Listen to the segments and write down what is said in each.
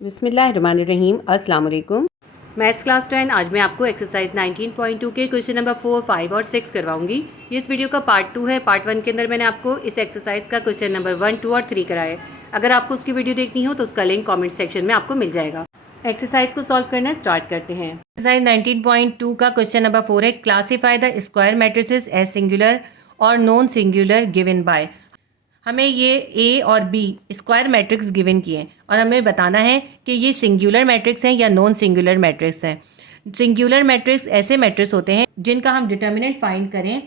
बिस्मिल्लाहिर्रहमानिर्रहीम। अस्सलाम वालेकुम। मैथ्स क्लास 10 आज मैं आपको एक्सरसाइज 19.2 के क्वेश्चन नंबर 4, 5 और 6 करवाऊंगी। ये इस वीडियो का पार्ट 2 है। पार्ट 1 के अंदर मैंने आपको इस एक्सरसाइज का क्वेश्चन नंबर 1, 2 और 3 कराया है। अगर आपको उसकी वीडियो देखनी हो तो उसका लिंक कॉमेंट सेक्शन में आपको मिल जाएगा। एक्सरसाइज को सॉल्व करना स्टार्ट करते हैं। एक्सरसाइज 19.2 का क्वेश्चन नंबर 4 है, classify the square matrices as singular और नॉन सिंगुलर गिवन बाय। हमें ये ए और बी स्क्वायर मैट्रिक्स गिवन किए हैं और हमें बताना है कि ये सिंगुलर मैट्रिक्स हैं या नॉन सिंगुलर मैट्रिक्स हैं। सिंगुलर मैट्रिक्स ऐसे मैट्रिक्स होते हैं जिनका हम डिटर्मिनेंट फाइंड करें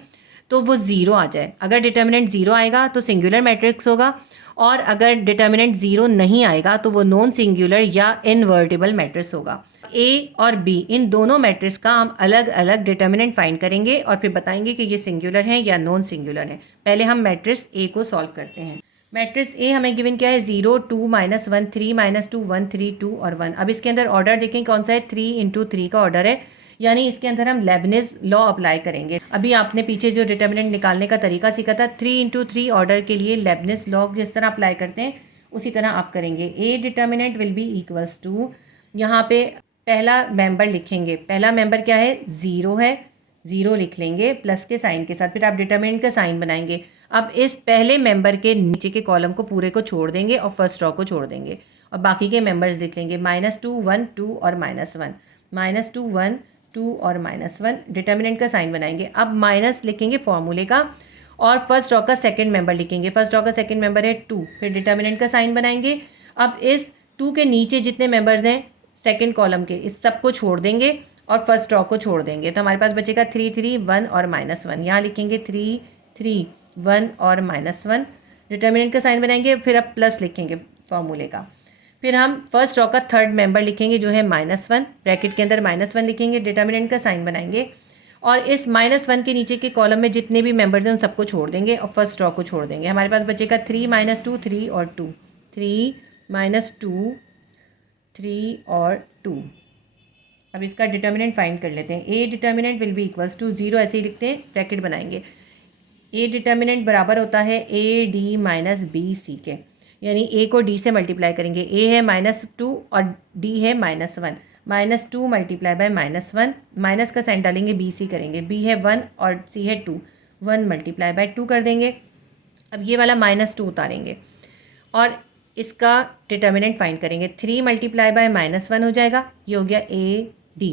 तो वो ज़ीरो आ जाए। अगर डिटर्मिनेंट ज़ीरो आएगा तो सिंगुलर मैट्रिक्स होगा, और अगर डिटर्मिनेंट ज़ीरो नहीं आएगा तो वो नॉन सिंगुलर या इनवर्टिबल मैट्रिक्स होगा। ए और बी इन दोनों मैट्रिक्स का हम अलग अलग डिटर्मिनेंट फाइंड करेंगे और फिर बताएंगे कि ये सिंगुलर हैं या नॉन सिंगुलर हैं। पहले हम मैट्रिक्स ए को सॉल्व करते हैं। मैट्रिक्स ए हमें गिवन क्या है, 0, 2, -1, 3, -2, 1, 3, 2 और 1। अब इसके अंदर ऑर्डर देखें कौन सा है, 3 × 3 का ऑर्डर है, यानी इसके अंदर हम लेबनिज लॉ अप्लाई करेंगे। अभी आपने पीछे जो डिटर्मिनेंट निकालने का तरीका सीखा था, 3 × 3 ऑर्डर के लिए लेबनिज लॉ जिस तरह अप्लाई करते हैं उसी तरह आप करेंगे। A determinant will be equals to, यहाँ पे पहला मेंबर लिखेंगे। पहला मेंबर क्या है, 0 है, 0 लिख लेंगे प्लस के साइन के साथ। फिर आप डिटर्मिनेंट का साइन बनाएंगे। अब इस पहले मेंबर के नीचे के कॉलम को पूरे को छोड़ देंगे और फर्स्ट रो को छोड़ देंगे और बाकी के मेंबर्स लिख लेंगे। -2, 1, 2 और -1, -2, 1, 2 और -1। डिटर्मिनेंट का साइन बनाएंगे। अब माइनस लिखेंगे फॉर्मूले का और फर्स्ट रो का सेकंड मेंबर लिखेंगे। फर्स्ट रो का सेकंड मेंबर है 2। फिर डिटर्मिनेंट का साइन बनाएंगे। अब इस 2 के नीचे जितने मेंबर्स हैं सेकंड कॉलम के, इस सब को छोड़ देंगे और फर्स्ट रो को छोड़ देंगे। तो हमारे पास बचेगा 3, 3, 1 और -1। यहाँ लिखेंगे 3, 3, 1 और -1। डिटर्मिनेंट का साइन बनाएंगे। फिर अब प्लस लिखेंगे फॉर्मूले का। फिर हम फर्स्ट रो का थर्ड मेंबर लिखेंगे जो है -1, ब्रैकेट के अंदर -1 लिखेंगे। डिटर्मिनेंट का साइन बनाएंगे और इस -1 के नीचे के कॉलम में जितने भी मेंबर्स हैं उन सबको छोड़ देंगे और फर्स्ट रो को छोड़ देंगे। हमारे पास बचेगा 3, -2, 3 और 2, 3, -2, 3 और 2। अब इसका डिटर्मिनेंट फाइंड कर लेते हैं। A determinant will be equals to 0, ऐसे ही लिखते हैं, ब्रैकेट बनाएंगे। ए डिटर्मिनेंट बराबर होता है A D minus B C के, यानी ए को डी से मल्टीप्लाई करेंगे। ए है -2 और डी है -1। -2 मल्टीप्लाई बाय -1, माइनस का साइन डालेंगे, बी सी करेंगे। बी है 1 और सी है 2, 1 मल्टीप्लाई बाय 2 कर देंगे। अब ये वाला -2 उतारेंगे और इसका डिटर्मिनेंट फाइंड करेंगे। 3 मल्टीप्लाई बाय -1 हो जाएगा, ये हो गया ए डी।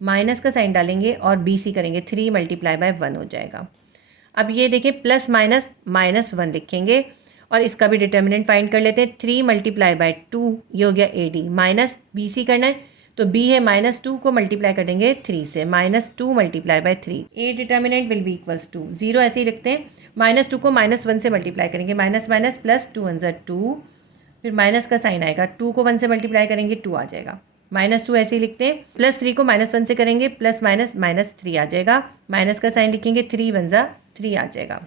माइनस का साइन डालेंगे और बी सी करेंगे, 3 मल्टीप्लाई बाय 1 हो जाएगा। अब ये देखिए प्लस माइनस -1 लिखेंगे और इसका भी डिटर्मिनेंट फाइंड कर लेते हैं। 3 मल्टीप्लाई बाय 2, ये हो गया A D. Minus B C करना है तो बी है -2 को मल्टीप्लाई कर देंगे 3 से, -2 multiply by 3। A determinant will be equals to 0, ऐसे ही रखते हैं। -2 को -1 से मल्टीप्लाई करेंगे, माइनस माइनस प्लस 2 1 2, फिर माइनस का साइन आएगा। 2 को 1 से मल्टीप्लाई करेंगे 2 आ जाएगा। -2 ऐसे ही लिखते हैं। +3 को -1 से करेंगे, प्लस माइनस -3 आ जाएगा। माइनस का साइन लिखेंगे, 3 1 3 आ जाएगा।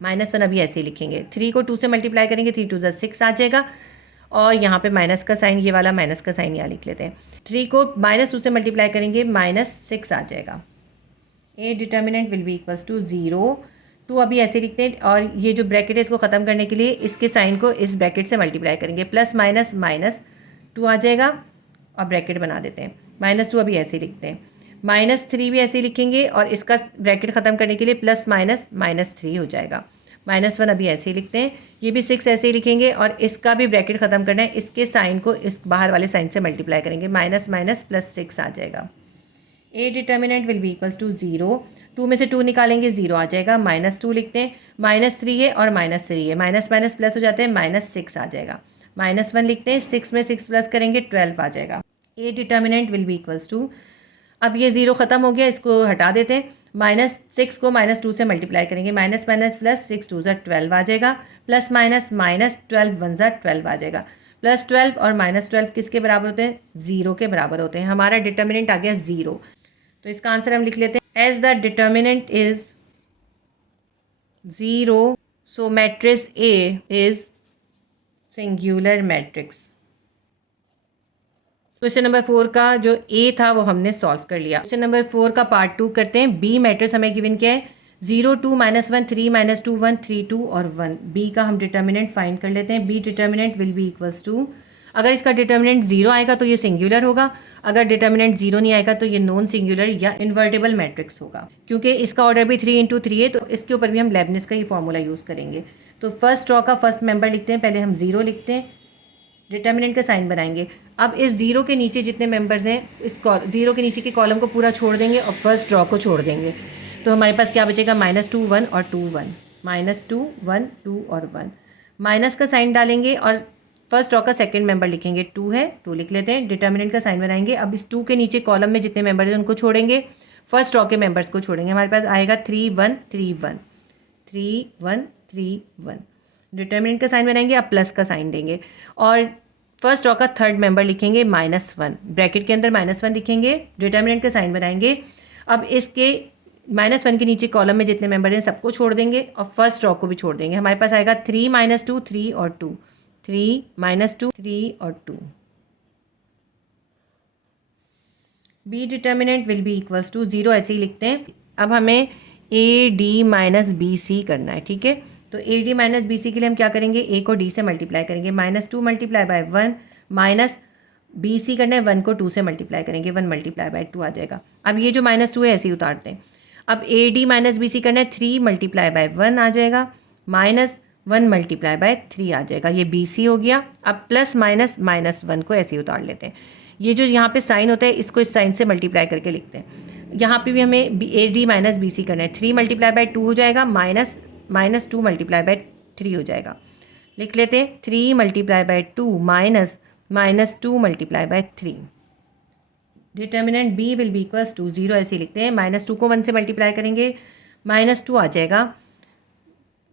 -1 अभी ऐसे ही लिखेंगे। 3 को 2 से मल्टीप्लाई करेंगे, 3 2 6 आ जाएगा। और यहाँ पे माइनस का साइन, ये वाला माइनस का साइन यहाँ लिख लेते हैं। 3 को -2 से मल्टीप्लाई करेंगे, -6 आ जाएगा। A determinant will be equals to 0, 2 अभी ऐसे लिखते हैं। और ये जो ब्रैकेट है इसको ख़त्म करने के लिए इसके साइन को इस ब्रैकेट से मल्टीप्लाई करेंगे, प्लस माइनस -2 आ जाएगा और ब्रैकेट बना देते हैं। -2 अभी ऐसे लिखते हैं। -3 भी ऐसे लिखेंगे और इसका ब्रैकेट ख़त्म करने के लिए प्लस माइनस -3 हो जाएगा। -1 अभी ऐसे ही लिखते हैं। ये भी 6 ऐसे ही लिखेंगे और इसका भी ब्रैकेट ख़त्म करना है। इसके साइन को इस बाहर वाले साइन से मल्टीप्लाई करेंगे, माइनस माइनस प्लस 6 आ जाएगा। A determinant will be equals to 0, 2 में से 2 निकालेंगे 0 आ जाएगा। -2 लिखते हैं, -3 है और -3 है, माइनस माइनस प्लस हो जाते हैं, -6 आ जाएगा। -1 लिखते हैं, 6 में 6 प्लस करेंगे 12 आ जाएगा। A determinant will be equals to, अब ये 0 ख़त्म हो गया, इसको हटा देते हैं। -6 को -2 से मल्टीप्लाई करेंगे, माइनस माइनस प्लस 6 2 12 आ जाएगा। प्लस माइनस -12 1 12 आ जाएगा। +12 और -12 किसके बराबर होते हैं, 0 के बराबर होते हैं। हमारा डिटर्मिनेंट आ गया 0, तो इसका आंसर हम लिख लेते हैं as the determinant is 0, so matrix A is singular matrix. Question number 4 का जो ए था वो हमने सॉल्व कर लिया। क्वेश्चन नंबर 4 का पार्ट 2 करते हैं। बी मैट्रिक्स हमें गिवन क्या है, 0 2 -1 3 -2 1 3 2 और 1। बी का हम डिटर्मिनेंट फाइंड कर लेते हैं। B determinant will be equals to, अगर इसका डिटर्मिनेंट 0 आएगा तो ये सिंगुलर होगा, अगर डिटर्मिनेंट 0 नहीं आएगा तो ये नॉन सिंगुलर या इन्वर्टेबल मैट्रिक्स होगा। क्योंकि इसका ऑर्डर भी 3×3 है तो इसके ऊपर भी हम लेबनिज़ का ही फॉर्मूला यूज़ करेंगे। तो फर्स्ट रॉ का फर्स्ट मेंबर लिखते हैं, पहले हम 0 लिखते हैं, डिटर्मिनेंट का साइन बनाएंगे। अब इस 0 के नीचे जितने मेंबर्स हैं इस 0 के नीचे के कॉलम को पूरा छोड़ देंगे और फर्स्ट रॉ को छोड़ देंगे। तो हमारे पास क्या बचेगा, -2 1 और 2 1, -2 1 2 और 1। माइनस का साइन डालेंगे और फर्स्ट रॉ का सेकंड मेंबर लिखेंगे, 2 है 2 लिख लेते हैं, डिटर्मिनेंट का साइन बनाएंगे। अब इस 2 के नीचे कॉलम में जितने मेंबर हैं उनको छोड़ेंगे, फर्स्ट रॉ के मेंबर्स को छोड़ेंगे। हमारे पास आएगा 3 1 3 1 3 1 3 1। डिटर्मिनेंट का साइन बनाएंगे, अब प्लस का साइन देंगे और फर्स्ट रॉ का थर्ड मेंबर लिखेंगे -1, ब्रैकेट के अंदर -1 लिखेंगे, डिटर्मिनेंट का साइन बनाएंगे। अब इसके -1 के नीचे कॉलम में जितने मेंबर हैं सबको छोड़ देंगे और फर्स्ट रॉ को भी छोड़ देंगे। हमारे पास आएगा 3 -2 3 और 2, 3 -2 3 और 2। B determinant will be equals to 0, ऐसे ही लिखते हैं। अब हमें AD - BC करना है, ठीक है। तो AD - BC के लिए हम क्या करेंगे, A को D से मल्टीप्लाई करेंगे, -2 × 1 माइनस BC करना है 1 को 2 से मल्टीप्लाई करेंगे, 1 × 2 आ जाएगा। अब ये जो -2 है ऐसे ही उतारते हैं। अब AD - BC करना है 3 × 1 आ जाएगा, -1 × 3 आ जाएगा, ये BC हो गया। अब प्लस माइनस -1 को ऐसे ही उतार लेते हैं। ये जो यहाँ पे साइन होता है इसको इस साइन से मल्टीप्लाई करके लिखते हैं। यहाँ पे भी हमें AD - BC करना है, 3 × 2 हो जाएगा, -2 × 3 हो जाएगा। लिख लेते हैं 3 × 2 -2 × 3। Determinant B will be equals to 0, ऐसे लिखते हैं। -2 को 1 से मल्टीप्लाई करेंगे, -2 आ जाएगा,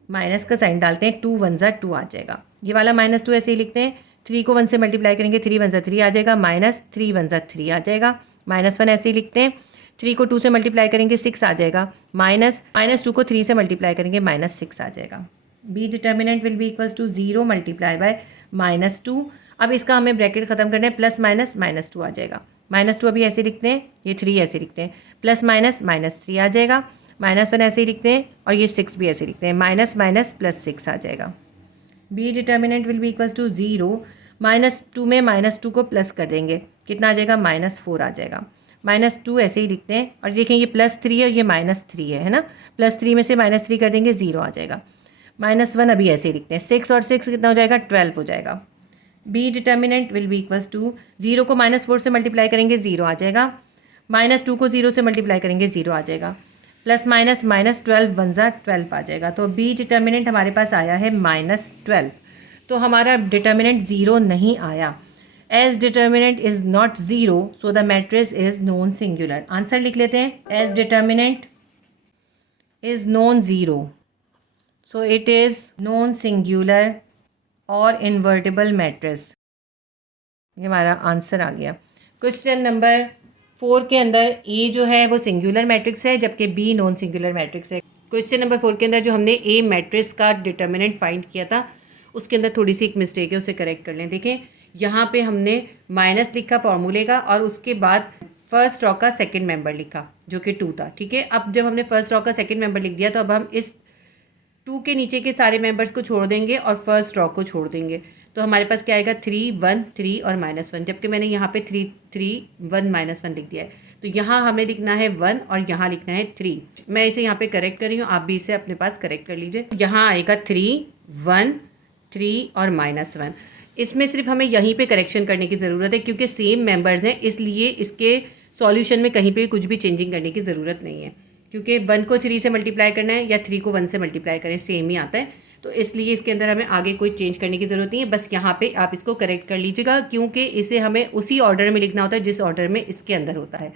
माइनस का साइन डालते हैं, 2 1 2 आ जाएगा। ये वाला -2 ऐसे ही लिखते हैं। 3 को 1 से मल्टीप्लाई करेंगे, 3 1 3 आ जाएगा, -3 1 3 आ जाएगा। -1 ऐसे ही लिखते हैं। 3 को 2 से मल्टीप्लाई करेंगे 6 आ जाएगा, -2 को 3 से मल्टीप्लाई करेंगे -6 आ जाएगा। B determinant will be equals to 0 × -2। अब इसका हमें ब्रैकेट खत्म करना है, प्लस माइनस -2 आ जाएगा। -2 अभी ऐसे लिखते हैं, ये 3 ऐसे लिखते हैं, प्लस माइनस -3 आ जाएगा, -1 ऐसे ही लिखते हैं और ये 6 भी ऐसे लिखते हैं, -+6 आ जाएगा। B determinant will be equals to 0, -2 में -2 को प्लस कर देंगे, कितना आ जाएगा, -4 आ जाएगा। -2 ऐसे ही लिखते हैं और देखें ये +3 है और ये -3 है ना, +3 में से -3 कर देंगे, 0 आ जाएगा। -1 अभी ऐसे ही लिखते हैं, 6 और 6 कितना हो जाएगा, 12 हो जाएगा। B determinant will be equals to 0 को -4 से मल्टीप्लाई करेंगे, 0 आ जाएगा, -2 को 0 से मल्टीप्लाई करेंगे, 0 आ जाएगा, प्लस माइनस -12 1 12 आ जाएगा। तो बी डिटर्मिनेंट हमारे पास आया है -12। तो हमारा डिटर्मिनेंट 0 नहीं आया। As determinant is not 0 so the matrix is non singular. Answer लिख लेते हैं, as determinant is non 0 so it is non singular और इन्वर्टेबल मैट्रिक्स। ये हमारा आंसर आ गया। क्वेश्चन नंबर 4 के अंदर ए जो है वो सिंगुलर मैट्रिक्स है जबकि बी नॉन सिंगुलर मैट्रिक्स है। क्वेश्चन नंबर 4 के अंदर जो हमने ए मैट्रिक्स का डिटर्मिनेंट फाइंड किया था उसके अंदर थोड़ी सी एक मिस्टेक है, उसे करेक्ट कर लें। देखें यहाँ पे हमने माइनस लिखा फॉर्मूले का और उसके बाद फर्स्ट रॉ का सेकंड मेंबर लिखा जो कि 2 था, ठीक है। अब जब हमने फर्स्ट रॉ का सेकंड मेंबर लिख दिया तो अब हम इस 2 के नीचे के सारे मेंबर्स को छोड़ देंगे और फर्स्ट रॉ को छोड़ देंगे। तो हमारे पास क्या आएगा, 3 1 3 और -1, जबकि मैंने यहाँ पे 3 3 1 -1 लिख दिया है। तो यहाँ हमें लिखना है 1 और यहाँ लिखना है 3। मैं इसे यहाँ पे करेक्ट कर रही हूँ, आप भी इसे अपने पास करेक्ट कर लीजिए। यहाँ आएगा 3 1 3 और -1। इसमें सिर्फ हमें यहीं पे करेक्शन करने की ज़रूरत है क्योंकि सेम मेंबर्स हैं, इसलिए इसके सॉल्यूशन में कहीं पे कुछ भी चेंजिंग करने की ज़रूरत नहीं है क्योंकि 1 को 3 से मल्टीप्लाई करना है या 3 को 1 से मल्टीप्लाई करें, सेम ही आता है। तो इसलिए इसके अंदर हमें आगे कोई चेंज करने की ज़रूरत नहीं है, बस यहाँ पे आप इसको करेक्ट कर लीजिएगा क्योंकि इसे हमें उसी ऑर्डर में लिखना होता है जिस ऑर्डर में इसके अंदर होता है।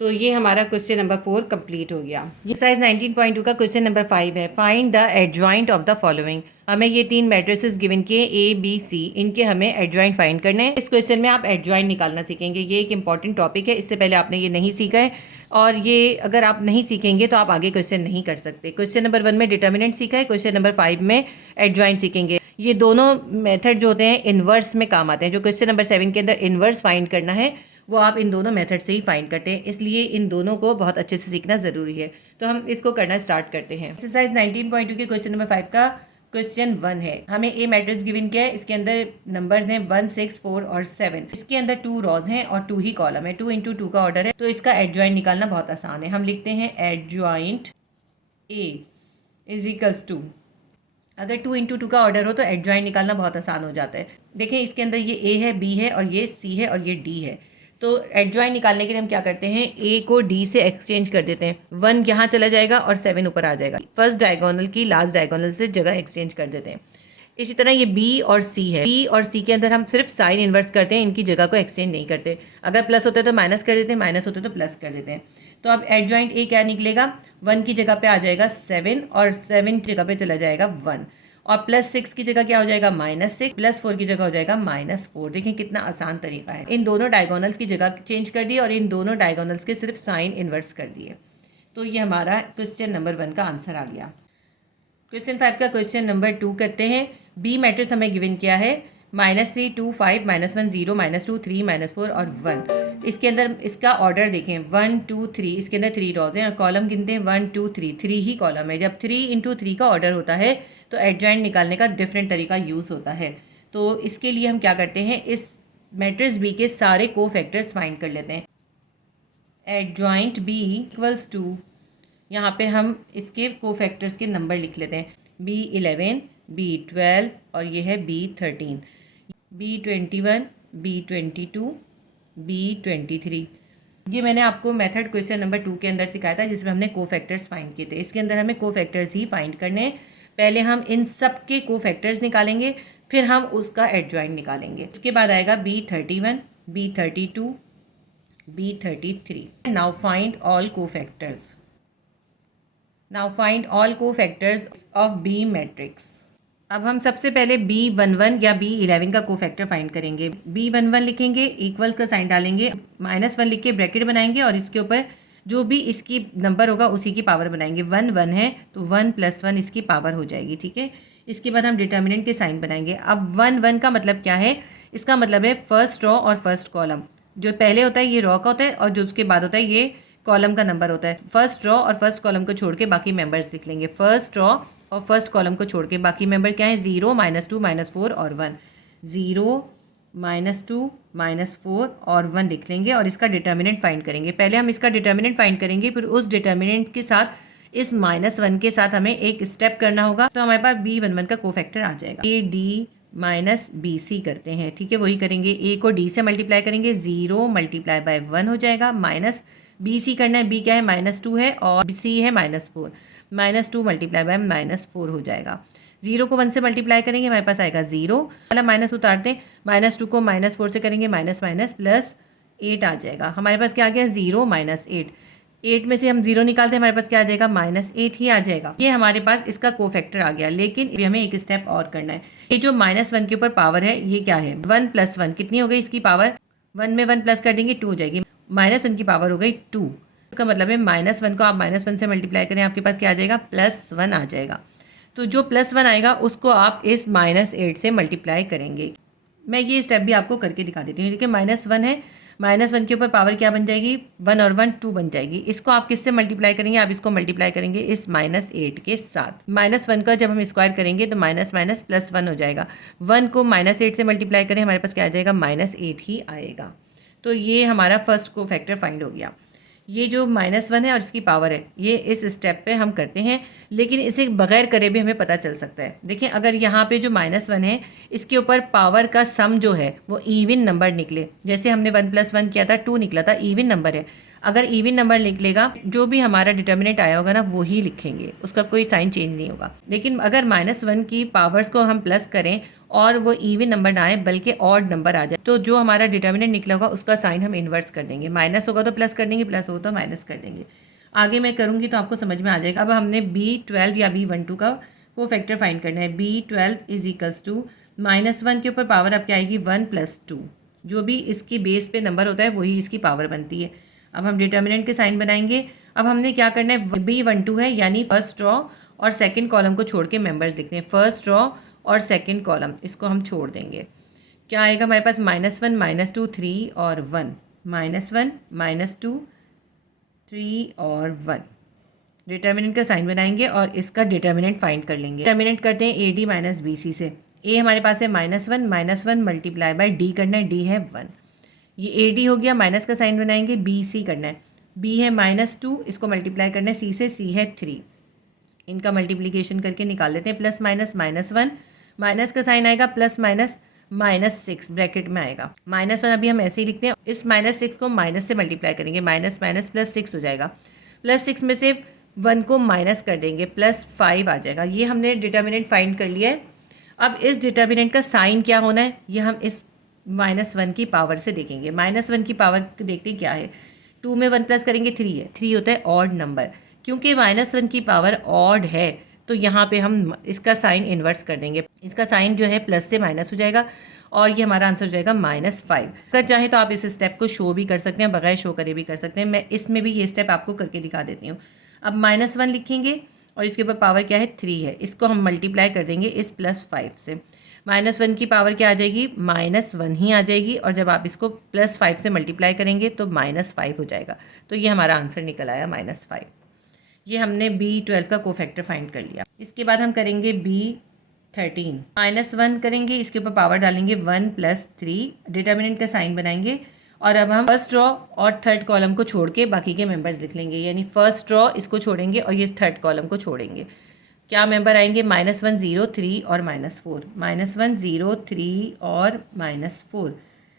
तो ये हमारा क्वेश्चन नंबर 4 कंप्लीट हो गया। ये एक्सरसाइज 19.2 का क्वेश्चन नंबर 5 है। Find the adjoint of the following. हमें ये 3 मैट्रिसेस गिवन किए A B C, इनके हमें एडजॉइंट फाइंड करने हैं। इस क्वेश्चन में आप एडजॉइंट निकालना सीखेंगे, ये एक इंपॉर्टेंट टॉपिक है, इससे पहले आपने ये नहीं सीखा है और ये अगर आप नहीं सीखेंगे तो आप आगे क्वेश्चन नहीं कर सकते। क्वेश्चन नंबर 1 में डिटर्मिनेंट सीखा है, क्वेश्चन नंबर 5 में एडजॉइंट सीखेंगे। ये दोनों मेथड जो होते हैं इन्वर्स में काम आते हैं। जो क्वेश्चन नंबर 7 के अंदर इन्वर्स फाइंड करना है वो आप इन दोनों मेथड से ही फाइंड करते हैं, इसलिए इन दोनों को बहुत अच्छे से सीखना ज़रूरी है। तो हम इसको करना स्टार्ट करते हैं। एक्सरसाइज 19.2 के क्वेश्चन नंबर 5 का क्वेश्चन 1 है, हमें ए मैट्रिक्स गिवन किया है, इसके अंदर नंबर्स हैं 1, 6, 4 और 7। इसके अंदर 2 रॉज हैं और 2 ही कॉलम है, 2 इंटू 2 का ऑर्डर है, तो इसका एडजॉइंट निकालना बहुत आसान है। हम लिखते हैं adjoint A is equals to, अगर 2 इंटू 2 का ऑर्डर हो तो एडजॉइंट निकालना बहुत आसान हो जाता है। देखें इसके अंदर ये ए है, बी है और ये सी है और ये डी है। तो एडजॉइंट निकालने के लिए हम क्या करते हैं, ए को डी से एक्सचेंज कर देते हैं, 1 यहाँ चला जाएगा और 7 ऊपर आ जाएगा। फर्स्ट डायगोनल की लास्ट डायगोनल से जगह एक्सचेंज कर देते हैं। इसी तरह ये बी और सी है, बी और सी के अंदर हम सिर्फ साइन इन्वर्स करते हैं, इनकी जगह को एक्सचेंज नहीं करते। अगर प्लस होता है तो माइनस कर देते हैं, माइनस होता है तो प्लस कर देते हैं। तो अब एडजॉइंट ए क्या निकलेगा, 1 की जगह पे आ जाएगा 7 और 7 की जगह पे चला जाएगा 1 और प्लस 6 की जगह क्या हो जाएगा -6, प्लस 4 की जगह हो जाएगा -4। देखें कितना आसान तरीका है। इन दोनों डायगोनल्स की जगह चेंज कर दी और इन दोनों डायगोनल्स के सिर्फ साइन इन्वर्स कर दिए। तो ये हमारा क्वेश्चन नंबर 1 का आंसर आ गया। क्वेश्चन 5 का क्वेश्चन नंबर 2 करते हैं। बी मैट्रिक्स हमें गिवन किया है, -3, 2, 5, -1, 0, -2, 3, -4 और 1। इसके अंदर इसका ऑर्डर देखें 1, 2, 3, इसके अंदर 3 रॉज हैं और कॉलम गिनते हैं 1, 2, 3, 3 ही कॉलम है। जब 3 इंटू 3 का ऑर्डर होता है तो एडजॉइंट निकालने का डिफरेंट तरीका यूज़ होता है। तो इसके लिए हम क्या करते हैं, इस मैट्रिक्स बी के सारे कोफैक्टर्स फाइंड कर लेते हैं। एडजॉइंट बी इक्वल्स टू, यहाँ पे हम इसके कोफैक्टर्स के नंबर लिख लेते हैं, B11, B12 और ये है B13, B21, B22, B23। ये मैंने आपको मेथड क्वेश्चन नंबर 2 के अंदर सिखाया था जिसमें हमने कोफैक्टर्स फाइंड किए थे। इसके अंदर हमें कोफैक्टर्स ही फाइंड करने हैं। पहले हम इन सब के कोफैक्टर्स निकालेंगे, फिर हम उसका एडजॉइंट निकालेंगे। उसके बाद आएगा B31, B32, B33। Now find all cofactors. Now find all cofactors of B matrix. अब हम सबसे पहले B11 या B11 का कोफैक्टर फाइंड करेंगे। B11 लिखेंगे, इक्वल का साइन डालेंगे, -1 लिख के ब्रैकेट बनाएंगे और इसके ऊपर जो भी इसकी नंबर होगा उसी की पावर बनाएंगे। 1 1 है तो 1 + 1 इसकी पावर हो जाएगी, ठीक है। इसके बाद हम डिटर्मिनेंट के साइन बनाएंगे। अब 1 1 का मतलब क्या है, इसका मतलब है फर्स्ट रॉ और फर्स्ट कॉलम। जो पहले होता है ये रॉ का होता है और जो उसके बाद होता है ये कॉलम का नंबर होता है। फर्स्ट रॉ और फर्स्ट कॉलम को छोड़ के बाकी मेंबर्स लिख लेंगे। फर्स्ट रॉ और फर्स्ट कॉलम को छोड़ के बाकी मेंबर क्या है, 0, -2, -4 और 1। 0, -2, -4 और 1 लिख लेंगे और इसका डिटर्मिनेंट फाइंड करेंगे। पहले हम इसका डिटर्मिनेंट फाइंड करेंगे, फिर उस डिटर्मिनेंट के साथ इस -1 के साथ हमें एक स्टेप करना होगा। तो हमारे पास B11 का कोफैक्टर आ जाएगा। AD -BC करते हैं, ठीक है, वही करेंगे। A को D से मल्टीप्लाई करेंगे, 0 × 1 हो जाएगा। माइनस BC करना है, B क्या है -2 है और C है -4, -2 × -4 हो जाएगा। 0 को 1 से मल्टीप्लाई करेंगे, हमारे पास आएगा 0 वाला माइनस उतारते हैं, -2 को -4 से करेंगे, माइनस +8 आ जाएगा। हमारे पास क्या आ गया, 0 -8। 8 में से हम 0 निकालते हैं, हमारे पास क्या आ जाएगा, -8 ही आ जाएगा। ये हमारे पास इसका कोफैक्टर आ गया। लेकिन अभी हमें एक स्टेप और करना है। ये जो -1 के ऊपर पावर है ये क्या है, 1 + 1 कितनी हो गई इसकी पावर, 1 में 1 प्लस कर देंगे 2 हो जाएगी, -1 की पावर हो गई 2। इसका मतलब है -1 को आप -1 से मल्टीप्लाई करें, आपके पास क्या आ जाएगा, +1 आ जाएगा। तो जो +1 आएगा उसको आप इस -8 से मल्टीप्लाई करेंगे। मैं ये स्टेप भी आपको करके दिखा देती हूँ। देखिए -1 है, -1 के ऊपर पावर क्या बन जाएगी, 1 और 1 2 बन जाएगी। इसको आप किससे मल्टीप्लाई करेंगे, आप इसको मल्टीप्लाई करेंगे इस -8 के साथ। -1 का जब हम स्क्वायर करेंगे तो माइनस +1 हो जाएगा। 1 को -8 से मल्टीप्लाई करें, हमारे पास क्या आ जाएगा, -8 ही आएगा। तो ये हमारा फर्स्ट कोफैक्टर फाइंड हो गया। ये जो -1 है और इसकी पावर है, ये इस स्टेप पे हम करते हैं, लेकिन इसे बगैर करे भी हमें पता चल सकता है। देखिए अगर यहाँ पे जो -1 है इसके ऊपर पावर का सम जो है वो इवन नंबर निकले, जैसे हमने 1 + 1 किया था 2 निकला था, इवन नंबर है। अगर इवन नंबर निकलेगा, जो भी हमारा डिटर्मिनेंट आया होगा ना वो ही लिखेंगे, उसका कोई साइन चेंज नहीं होगा। लेकिन अगर -1 की पावर्स को हम प्लस करें और वो इवन नंबर ना आए बल्कि ऑड नंबर आ जाए, तो जो हमारा डिटर्मिनेंट निकला होगा उसका साइन हम इन्वर्स कर देंगे। माइनस होगा तो प्लस कर देंगे, प्लस होगा तो माइनस कर देंगे। आगे मैं करूँगी तो आपको समझ में आ जाएगा। अब हमने B12 या B12 का कोफैक्टर फाइंड करना है। B12 = -1 के ऊपर पावर अब क्या आएगी, 1 + 2। जो भी इसकी बेस पे नंबर होता है वही इसकी पावर बनती है। अब हम डिटर्मिनेंट के साइन बनाएंगे। अब हमने क्या करना है, B12 है यानी फर्स्ट रॉ और सेकंड कॉलम को छोड़ के मेंबर्स लिखते हैं। फर्स्ट रॉ और सेकंड कॉलम इसको हम छोड़ देंगे। क्या आएगा हमारे पास, -1 -2 3 और 1, -1 -2 3 और 1। डिटर्मिनेंट का साइन बनाएंगे और इसका डिटर्मिनेंट फाइंड कर लेंगे। डिटर्मिनेंट करते हैं A D minus B C से। ए हमारे पास है -1 मल्टीप्लाई बाय डी करना है, डी है 1। ये ए डी हो गया, माइनस का साइन बनाएंगे, बी सी करना है, बी है -2, इसको मल्टीप्लाई करना है सी से, सी है 3। इनका मल्टीप्लिकेशन करके निकाल लेते हैं, प्लस माइनस -1, माइनस का साइन आएगा, प्लस माइनस -6 ब्रैकेट में आएगा। -1 अभी हम ऐसे ही लिखते हैं, इस -6 को माइनस से मल्टीप्लाई करेंगे, माइनस माइनस प्लस 6 हो जाएगा। +6 में से 1 को माइनस कर देंगे, +5 आ जाएगा। ये हमने डिटर्मिनेंट फाइंड कर लिया है। अब इस डिटर्मिनेंट का साइन क्या होना है, ये हम इस -1 की पावर से देखेंगे। -1 की पावर देखते हैं क्या है। 2 में 1 प्लस करेंगे 3 है, 3 होता है ऑड नंबर। क्योंकि -1 की पावर ऑड है तो यहाँ पे हम इसका साइन इन्वर्स कर देंगे। इसका साइन जो है प्लस से माइनस हो जाएगा और ये हमारा आंसर हो जाएगा -5। अगर चाहे तो आप इस स्टेप को शो भी कर सकते हैं, बगैर शो करे भी कर सकते हैं। मैं इसमें भी ये स्टेप आपको करके दिखा देती हूँ। अब -1 लिखेंगे और इसके ऊपर पावर क्या है 3 है, इसको हम मल्टीप्लाई कर देंगे इस +5 से। -1 की पावर क्या आ जाएगी, -1 ही आ जाएगी, और जब आप इसको +5 से मल्टीप्लाई करेंगे तो -5 हो जाएगा। तो ये हमारा आंसर निकल आया -5। ये हमने B12 का कोफैक्टर फाइंड कर लिया। इसके बाद हम करेंगे B13, -1 करेंगे, इसके ऊपर पावर डालेंगे 1 + 3, डिटर्मिनेंट का साइन बनाएंगे और अब हम फर्स्ट रो और थर्ड कॉलम को छोड़ के बाकी के मेंबर्स लिख लेंगे। यानी फर्स्ट रो इसको छोड़ेंगे और ये थर्ड कॉलम को छोड़ेंगे। क्या मेंबर आएंगे, -1 0 3 और -4, -1 0 3 और -4।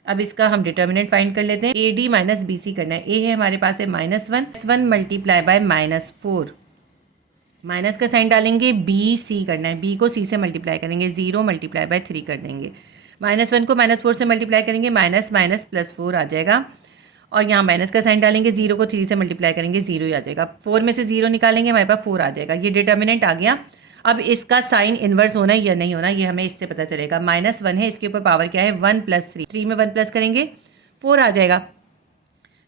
अब इसका हम डिटर्मिनेंट फाइंड कर लेते हैं। A D minus B C करना है। ए है हमारे पास है -1 मल्टीप्लाई बाय -4, माइनस का साइन डालेंगे, बी सी करना है, बी को सी से मल्टीप्लाई करेंगे, 0 मल्टीप्लाई बाय 3 कर देंगे। -1 को -4 से मल्टीप्लाई करेंगे, माइनस माइनस +4 आ जाएगा, और यहाँ माइनस का साइन डालेंगे, 0 को 3 से मल्टीप्लाई करेंगे, 0 ही आ जाएगा। 4 में से 0 निकालेंगे, हमारे पास 4 आ जाएगा। ये डिटर्मिनेंट आ गया। अब इसका साइन इन्वर्स होना है या नहीं होना, ये हमें इससे पता चलेगा। -1 है, इसके ऊपर पावर क्या है 1 + 3, 3 में 1 प्लस करेंगे 4 आ जाएगा।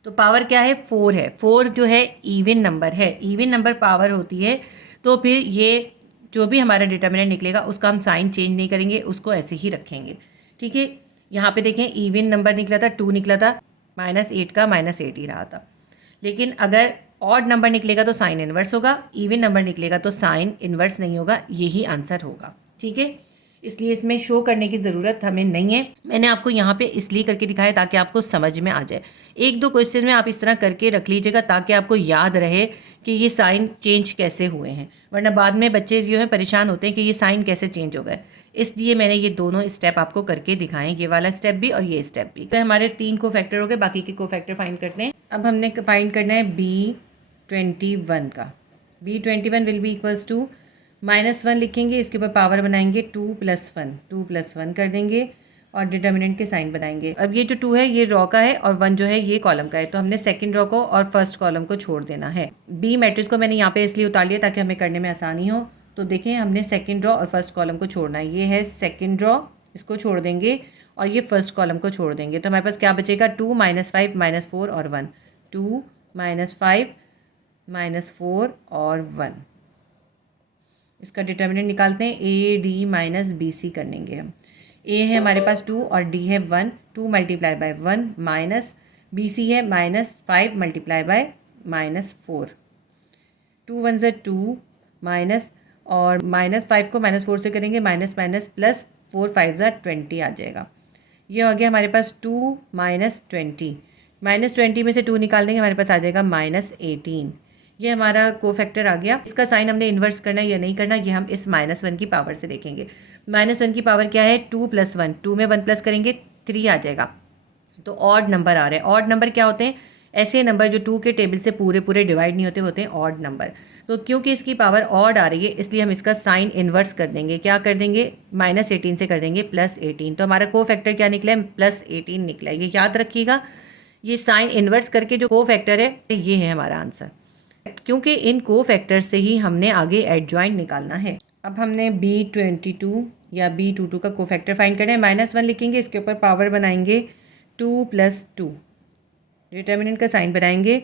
तो पावर क्या है 4 है। 4 जो है इवन नंबर है, इवन नंबर पावर होती है। तो फिर ये जो भी हमारा डिटर्मिनेंट निकलेगा उसका हम साइन चेंज नहीं करेंगे, उसको ऐसे ही रखेंगे। ठीक है, यहाँ पे देखें इवन नंबर निकला था 2 निकला था, -8 का -8 ही रहा था। लेकिन अगर ऑड नंबर निकलेगा तो साइन इन्वर्स होगा, इवन नंबर निकलेगा तो साइन इन्वर्स नहीं होगा, यही आंसर होगा। ठीक है, इसलिए इसमें शो करने की ज़रूरत हमें नहीं है। मैंने आपको यहाँ पे इसलिए करके दिखाया ताकि आपको समझ में आ जाए। 1-2 क्वेश्चन में आप इस तरह करके रख लीजिएगा ताकि आपको याद रहे कि ये साइन चेंज कैसे हुए हैं, वरना बाद में बच्चे जो हैं परेशान होते हैं कि ये साइन कैसे चेंज हो गए। इसलिए मैंने ये दोनों स्टेप आपको करके दिखाएं, ये वाला स्टेप भी और ये स्टेप भी। तो हमारे 3 कोफैक्टर हो गए, बाकी के कोफैक्टर फाइंड करते हैं। अब हमने फाइंड करना है B21 का। B21 will be equals to -1 लिखेंगे, इसके ऊपर पावर बनाएंगे 2 + 1, 2 + 1 कर देंगे और डिटर्मिनेंट के साइन बनाएंगे। अब ये जो 2 है ये रो का है और 1 जो है ये कॉलम का है, तो हमने सेकंड रो को और फर्स्ट कॉलम को छोड़ देना है। बी मैट्रिक्स को मैंने यहाँ पे इसलिए उतार लिया ताकि हमें करने में आसानी हो। तो देखें, हमने सेकंड रो और फर्स्ट कॉलम को छोड़ना है। ये है सेकंड रो, इसको छोड़ देंगे और ये फर्स्ट कॉलम को छोड़ देंगे। तो हमारे पास क्या बचेगा 2 - 5 - 4 और 1, 2 - 5 - 4 और 1। इसका डिटर्मिनेंट निकालते हैं। A D minus B C करेंगे हम। ए है हमारे पास 2 और डी है 1, 2 multiply by 1 minus B C है -5 मल्टीप्लाई बाय -4, 2 1 ज़ा 2 माइनस और -5 को -4 से करेंगे, माइनस माइनस प्लस 4 5 ज़ा 20 आ जाएगा। ये हो गया हमारे पास 2 - 20, -20 में से 2 निकाल देंगे, हमारे पास आ जाएगा -18। ये हमारा कोफैक्टर आ गया। इसका साइन हमने इन्वर्स करना है या नहीं करना, ये हम इस -1 की पावर से देखेंगे। -1 की पावर क्या है 2 + 1, 2 में 1 प्लस करेंगे 3 आ जाएगा। तो ऑड नंबर आ रहे हैं। ऑड नंबर क्या होते हैं, ऐसे नंबर जो 2 के टेबल से पूरे पूरे डिवाइड नहीं होते, होते हैं ऑड नंबर। तो क्योंकि इसकी पावर ऑड आ रही है इसलिए हम इसका साइन इन्वर्स कर देंगे। क्या कर देंगे, -18 से कर देंगे +18। तो हमारा कोफैक्टर क्या निकला है +18 निकला है। ये याद रखिएगा, ये साइन इन्वर्स करके जो कोफैक्टर है ये है हमारा आंसर, क्योंकि इन कोफैक्टर से ही हमने आगे एडजॉइंट निकालना है। अब हमने B22 या B22 का कोफैक्टर फाइंड करना है। -1 लिखेंगे, इसके ऊपर पावर बनाएंगे 2 + 2, डिटर्मिनेंट का साइन बनाएंगे।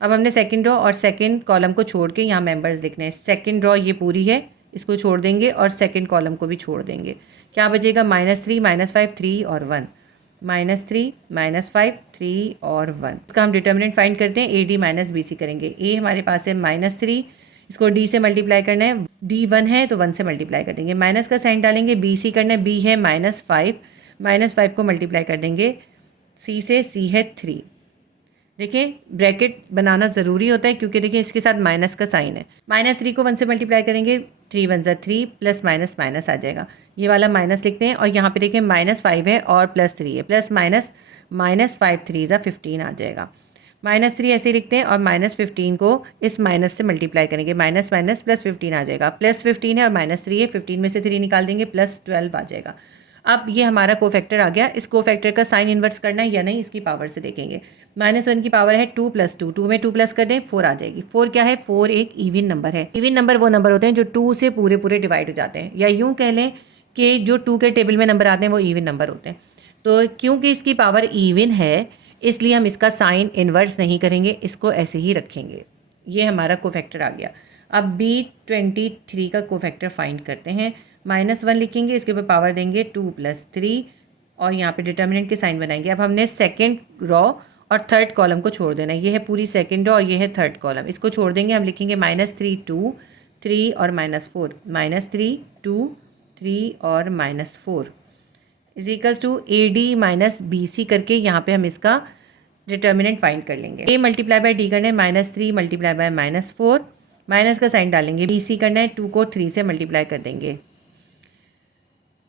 अब हमने सेकंड रो और सेकंड कॉलम को छोड़ के यहाँ मेंबर्स लिखने हैं। सेकंड रो ये पूरी है, इसको छोड़ देंगे और सेकंड कॉलम को भी छोड़ देंगे। क्या बचेगा -3 - 5 3 और 1, -3 - 5 3 और 1। इसका हम डिटर्मिनेंट फाइंड करते हैं। A D minus B C करेंगे। ए हमारे पास है -3 इसको डी से मल्टीप्लाई करना है, डी 1 है तो 1 से मल्टीप्लाई कर देंगे, माइनस का साइन डालेंगे, बी सी करना है, बी है -5 को मल्टीप्लाई कर देंगे सी से, सी है 3। देखिए ब्रैकेट बनाना ज़रूरी होता है क्योंकि देखिए इसके साथ माइनस का साइन है। -3 को 1 से मल्टीप्लाई करेंगे, 3 1 ज़ा 3 प्लस माइनस माइनस आ जाएगा, ये वाला माइनस लिखते हैं और यहाँ पे देखिए -5 है और +3 है, प्लस माइनस -5 3 ज़ा 15 आ जाएगा। -3 ऐसे लिखते हैं और -15 को इस माइनस से मल्टीप्लाई करेंगे, माइनस माइनस +15 आ जाएगा, +15 है और -3 है, 15 में से 3 निकाल देंगे, +12 आ जाएगा। अब ये हमारा कोफैक्टर आ गया। इस कोफैक्टर का साइन इन्वर्स करना है या नहीं इसकी पावर से देखेंगे। -1 की पावर है 2 + 2, 2 में 2 प्लस कर दें 4 आ जाएगी। 4 क्या है? 4 एक इवन नंबर है। इवन नंबर वो नंबर होते हैं जो 2 से पूरे पूरे डिवाइड हो जाते हैं, या यूँ कह लें कि जो 2 के टेबल में नंबर आते हैं वो इवन नंबर होते हैं। तो क्योंकि इसकी पावर इवन है इसलिए हम इसका साइन इन्वर्स नहीं करेंगे, इसको ऐसे ही रखेंगे। ये हमारा कोफैक्टर आ गया। अब B23 का कोफैक्टर फाइंड करते हैं। -1 लिखेंगे, इसके ऊपर पावर देंगे 2 + 3 और यहाँ पे डिटर्मिनेंट के साइन बनाएंगे। अब हमने सेकंड रो और थर्ड कॉलम को छोड़ देना है। ये है पूरी सेकंड रो और ये है थर्ड कॉलम, इसको छोड़ देंगे। हम लिखेंगे -3 2 3 और -4, -3 2 3 और -4 is equals to AD - BC करके यहाँ पे हम इसका डिटर्मिनेंट फाइंड कर लेंगे। A मल्टीप्लाई बाय D करना है, -3 मल्टीप्लाई बाय -4, माइनस का साइन डालेंगे। BC करना है, 2 को 3 से मल्टीप्लाई कर देंगे,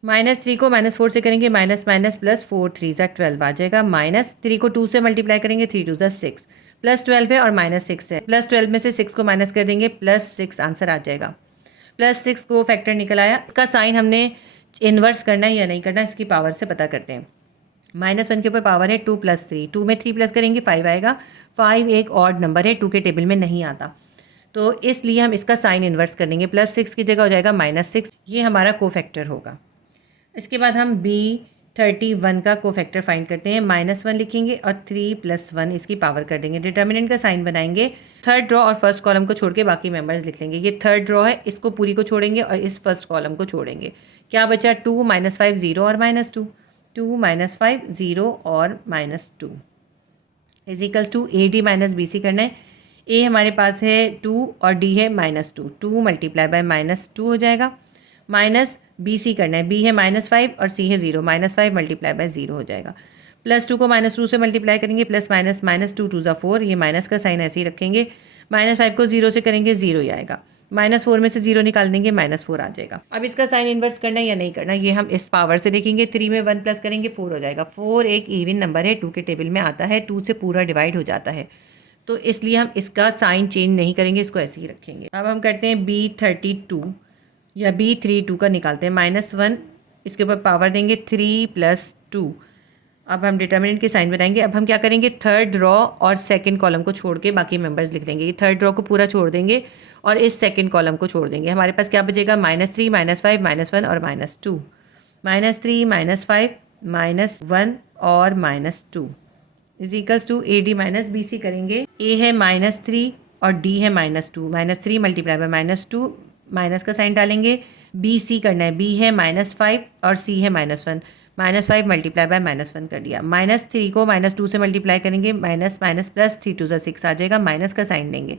-3 को -4 से करेंगे, माइनस माइनस प्लस 4 3 ज़ा 12 आ जाएगा। -3 को 2 से मल्टीप्लाई करेंगे, 3 2 ज़ा 6, +12 है और -6 है, +12 में से 6 को माइनस कर देंगे, +6 आंसर आ जाएगा। +6 को फैक्टर निकल आया। इसका साइन हमने इन्वर्स करना है या नहीं करना इसकी पावर से पता करते हैं। -1 के ऊपर पावर है 2 + 3, 2 में 3 प्लस करेंगे 5 आएगा। 5 एक ऑड नंबर है, 2 के टेबल में नहीं आता, तो इसलिए हम इसका साइन इन्वर्स कर देंगे। +6 की जगह हो जाएगा -6, ये हमारा कोफैक्टर होगा। इसके बाद हम B31 का कोफैक्टर फाइंड करते हैं। -1 लिखेंगे और 3 + 1 इसकी पावर कर देंगे। डिटर्मिनेंट का साइन बनाएंगे, थर्ड रो और फर्स्ट कॉलम को छोड़ के बाकी मेंबर्स लिख लेंगे। ये थर्ड रो है, इसको पूरी को छोड़ेंगे और इस फर्स्ट कॉलम को छोड़ेंगे। क्या बचा? 2 -5 0 और -2, 2 -5 0 और -2 is equals to AD - BC करना है। A हमारे पास है 2 और D है -2, 2 मल्टीप्लाई बाय -2 हो जाएगा। माइनस BC करना है, B है -5 और C है 0, -5 मल्टीप्लाई बाय 0 हो जाएगा। +2 को -2 से मल्टीप्लाई करेंगे, प्लस माइनस -2 2 ज़ा 4, ये माइनस का साइन ऐसे ही रखेंगे। -5 को 0 से करेंगे, 0 ही आएगा। -4 में से 0 निकाल देंगे, -4 आ जाएगा। अब इसका साइन इन्वर्स करना है या नहीं करना ये हम इस पावर से देखेंगे। 3 में 1 प्लस करेंगे 4 हो जाएगा। 4 एक इवन नंबर है, 2 के टेबल में आता है, 2 से पूरा डिवाइड हो जाता है, तो इसलिए हम इसका साइन चेंज नहीं करेंगे, इसको ऐसे ही रखेंगे। अब हम करते हैं B32 या B32 का निकालते हैं। -1 इसके ऊपर पावर देंगे 3 + 2। अब हम डिटर्मिनेंट के साइन बनाएंगे। अब हम क्या करेंगे, थर्ड रो और सेकंड कॉलम को छोड़ के बाकी मेंबर्स लिख लेंगे। ये थर्ड रो को पूरा छोड़ देंगे और इस सेकंड कॉलम को छोड़ देंगे। हमारे पास क्या बचेगा? -3 -5 -1 और -2, -3 -5 -1 और -2 is equals to AD - BC करेंगे। A है -3 और D है -2, -3 मल्टीप्लाई बाय -2, माइनस का साइन डालेंगे। BC करना है, B है -5 और C है -1, -5 मल्टीप्लाई बाय -1 कर दिया। -3 को -2 से मल्टीप्लाई करेंगे, माइनस माइनस प्लस 3 2 ज़ा 6 आ जाएगा, माइनस का साइन देंगे।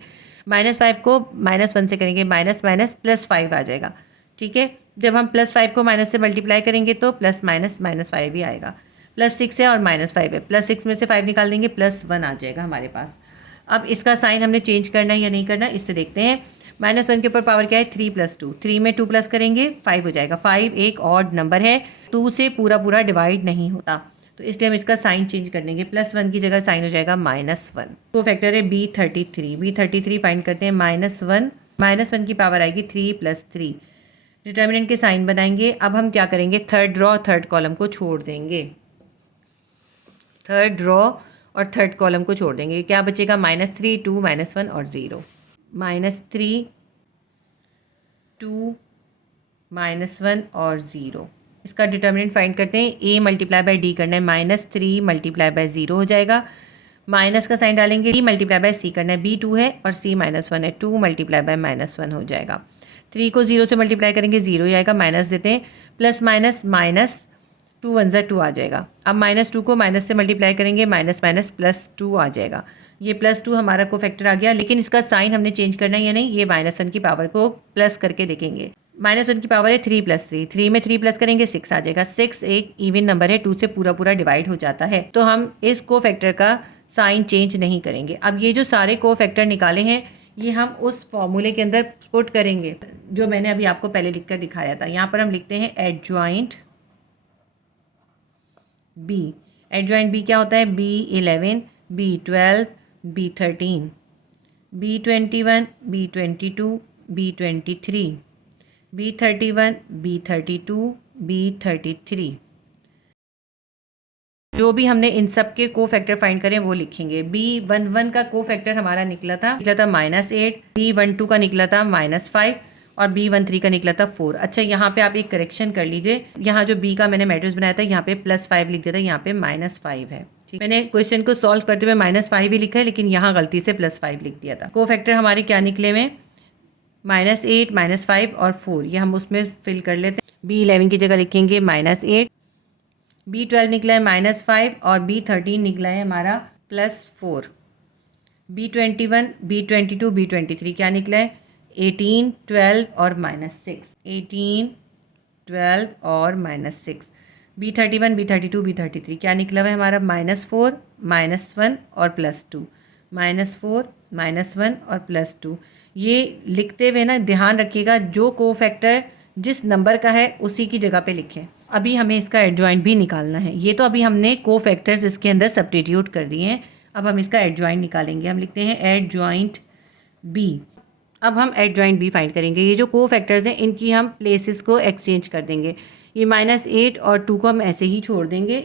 -5 को -1 से करेंगे, माइनस माइनस +5 आ जाएगा। ठीक है, जब हम +5 को माइनस से मल्टीप्लाई करेंगे तो प्लस माइनस -5 ही आएगा। +6 है और -5 है, +6 में से 5 निकाल देंगे, +1 आ जाएगा हमारे पास। अब इसका साइन हमने चेंज करना है या नहीं करना इससे देखते हैं। -1 के ऊपर पावर क्या है? 3 + 2, 3 में 2 प्लस करेंगे 5 हो जाएगा। 5 एक ऑड नंबर है, 2 से पूरा पूरा डिवाइड नहीं होता, तो इसलिए हम इसका साइन चेंज कर देंगे। +1 की जगह साइन हो जाएगा -1। तो फैक्टर है B33 फाइंड करते हैं। -1 की पावर आएगी 3 + 3। डिटर्मिनेंट के साइन बनाएंगे। अब हम क्या करेंगे, थर्ड रो थर्ड कॉलम को छोड़ देंगे। थर्ड रो और थर्ड कॉलम को छोड़ देंगे। क्या बचेगा? -3 2 -1 और 0, -3 2 -1 और 0। इसका डिटर्मिनेंट फाइंड करते हैं। A मल्टीप्लाई बाय D करना है, -3 मल्टीप्लाई बाय 0 हो जाएगा। माइनस का साइन डालेंगे। D मल्टीप्लाई बाय C करना है, B 2 है और C -1 है, 2 मल्टीप्लाई बाय -1 हो जाएगा। 3 को 0 से मल्टीप्लाई करेंगे, 0 ही आएगा। माइनस देते हैं, प्लस माइनस माइनस 2 1 ज़ा 2 आ जाएगा। अब -2 को माइनस से मल्टीप्लाई करेंगे, माइनस माइनस +2 आ जाएगा। ये +2 हमारा कोफैक्टर आ गया, लेकिन इसका साइन हमने चेंज करना है या नहीं, ये -1 की पावर को प्लस करके देखेंगे। -1 की पावर है 3 + 3, 3 में 3 प्लस करेंगे 6 आ जाएगा। 6 एक इवन नंबर है, 2 से पूरा पूरा डिवाइड हो जाता है, तो हम इस कोफैक्टर का साइन चेंज नहीं करेंगे। अब ये जो सारे कोफैक्टर निकाले हैं ये हम उस फॉर्मूले के अंदर पुट करेंगे जो मैंने अभी आपको पहले लिखकर दिखाया था। यहाँ पर हम लिखते हैं एडजॉइंट बी। एडजॉइंट बी क्या होता है? B11, B12, B13, B21, B22, B23, B31, B32, B33। जो भी हमने इन सब के कोफैक्टर फाइंड करें वो लिखेंगे। B11 का कोफैक्टर हमारा निकला था -8, B12 का निकला था -5 और B13 का निकला था 4। अच्छा, यहाँ पे आप एक करेक्शन कर लीजिए, यहाँ जो B का मैंने मैट्रिक्स बनाया था यहाँ पे +5 लिख दिया था, यहाँ पे -5 है। मैंने क्वेश्चन को सॉल्व करते हुए -5 ही लिखा है, लेकिन यहाँ गलती से +5 लिख दिया था। कोफैक्टर हमारे क्या निकले में? -8, -5 और 4, ये हम उसमें फिल कर लेते हैं। B11 की जगह लिखेंगे -8, B12 निकला है -5 और B13 निकला है हमारा +4। B21, B22, B23 क्या निकला है? 18, 12 और -6, 18, 12 और -6। B31, B32, B33 क्या निकला हुआ है हमारा? -4, -1 और +2, -4, -1 और +2। ये लिखते हुए ना ध्यान रखिएगा, जो कोफैक्टर जिस नंबर का है उसी की जगह पे लिखें। अभी हमें इसका एडजॉइंट भी निकालना है। ये तो अभी हमने कोफैक्टर्स इसके अंदर सब्स्टिट्यूट कर दिए हैं, अब हम इसका एडजॉइंट निकालेंगे। हम लिखते हैं एडजॉइंट बी। अब हम एडजॉइंट बी फाइंड करेंगे। ये जो कोफैक्टर्स हैं इनकी हम प्लेसेस को एक्सचेंज कर देंगे। ये -8 और 2 को हम ऐसे ही छोड़ देंगे।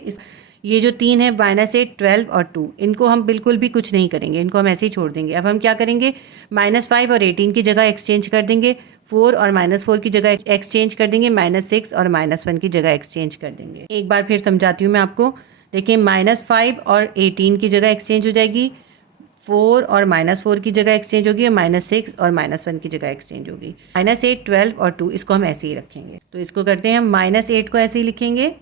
ये जो 3 है -8, 12 और 2, इनको हम बिल्कुल भी कुछ नहीं करेंगे, इनको हम ऐसे ही छोड़ देंगे। अब हम क्या करेंगे? -5 और 18 की जगह एक्सचेंज कर देंगे, 4 और -4 की जगह एक्सचेंज कर देंगे, -6 और -1 की जगह एक्सचेंज कर देंगे। एक बार फिर समझाती हूँ मैं आपको। देखिए, -5 और 18 की जगह एक्सचेंज हो जाएगी, 4 और -4 की जगह एक्सचेंज होगी, और -6 और -1 की जगह एक्सचेंज होगी। -8, 12 और 2 इसको हम ऐसे ही रखेंगे। तो इसको करते हैं हम, -8 को ऐसे ही लिखेंगे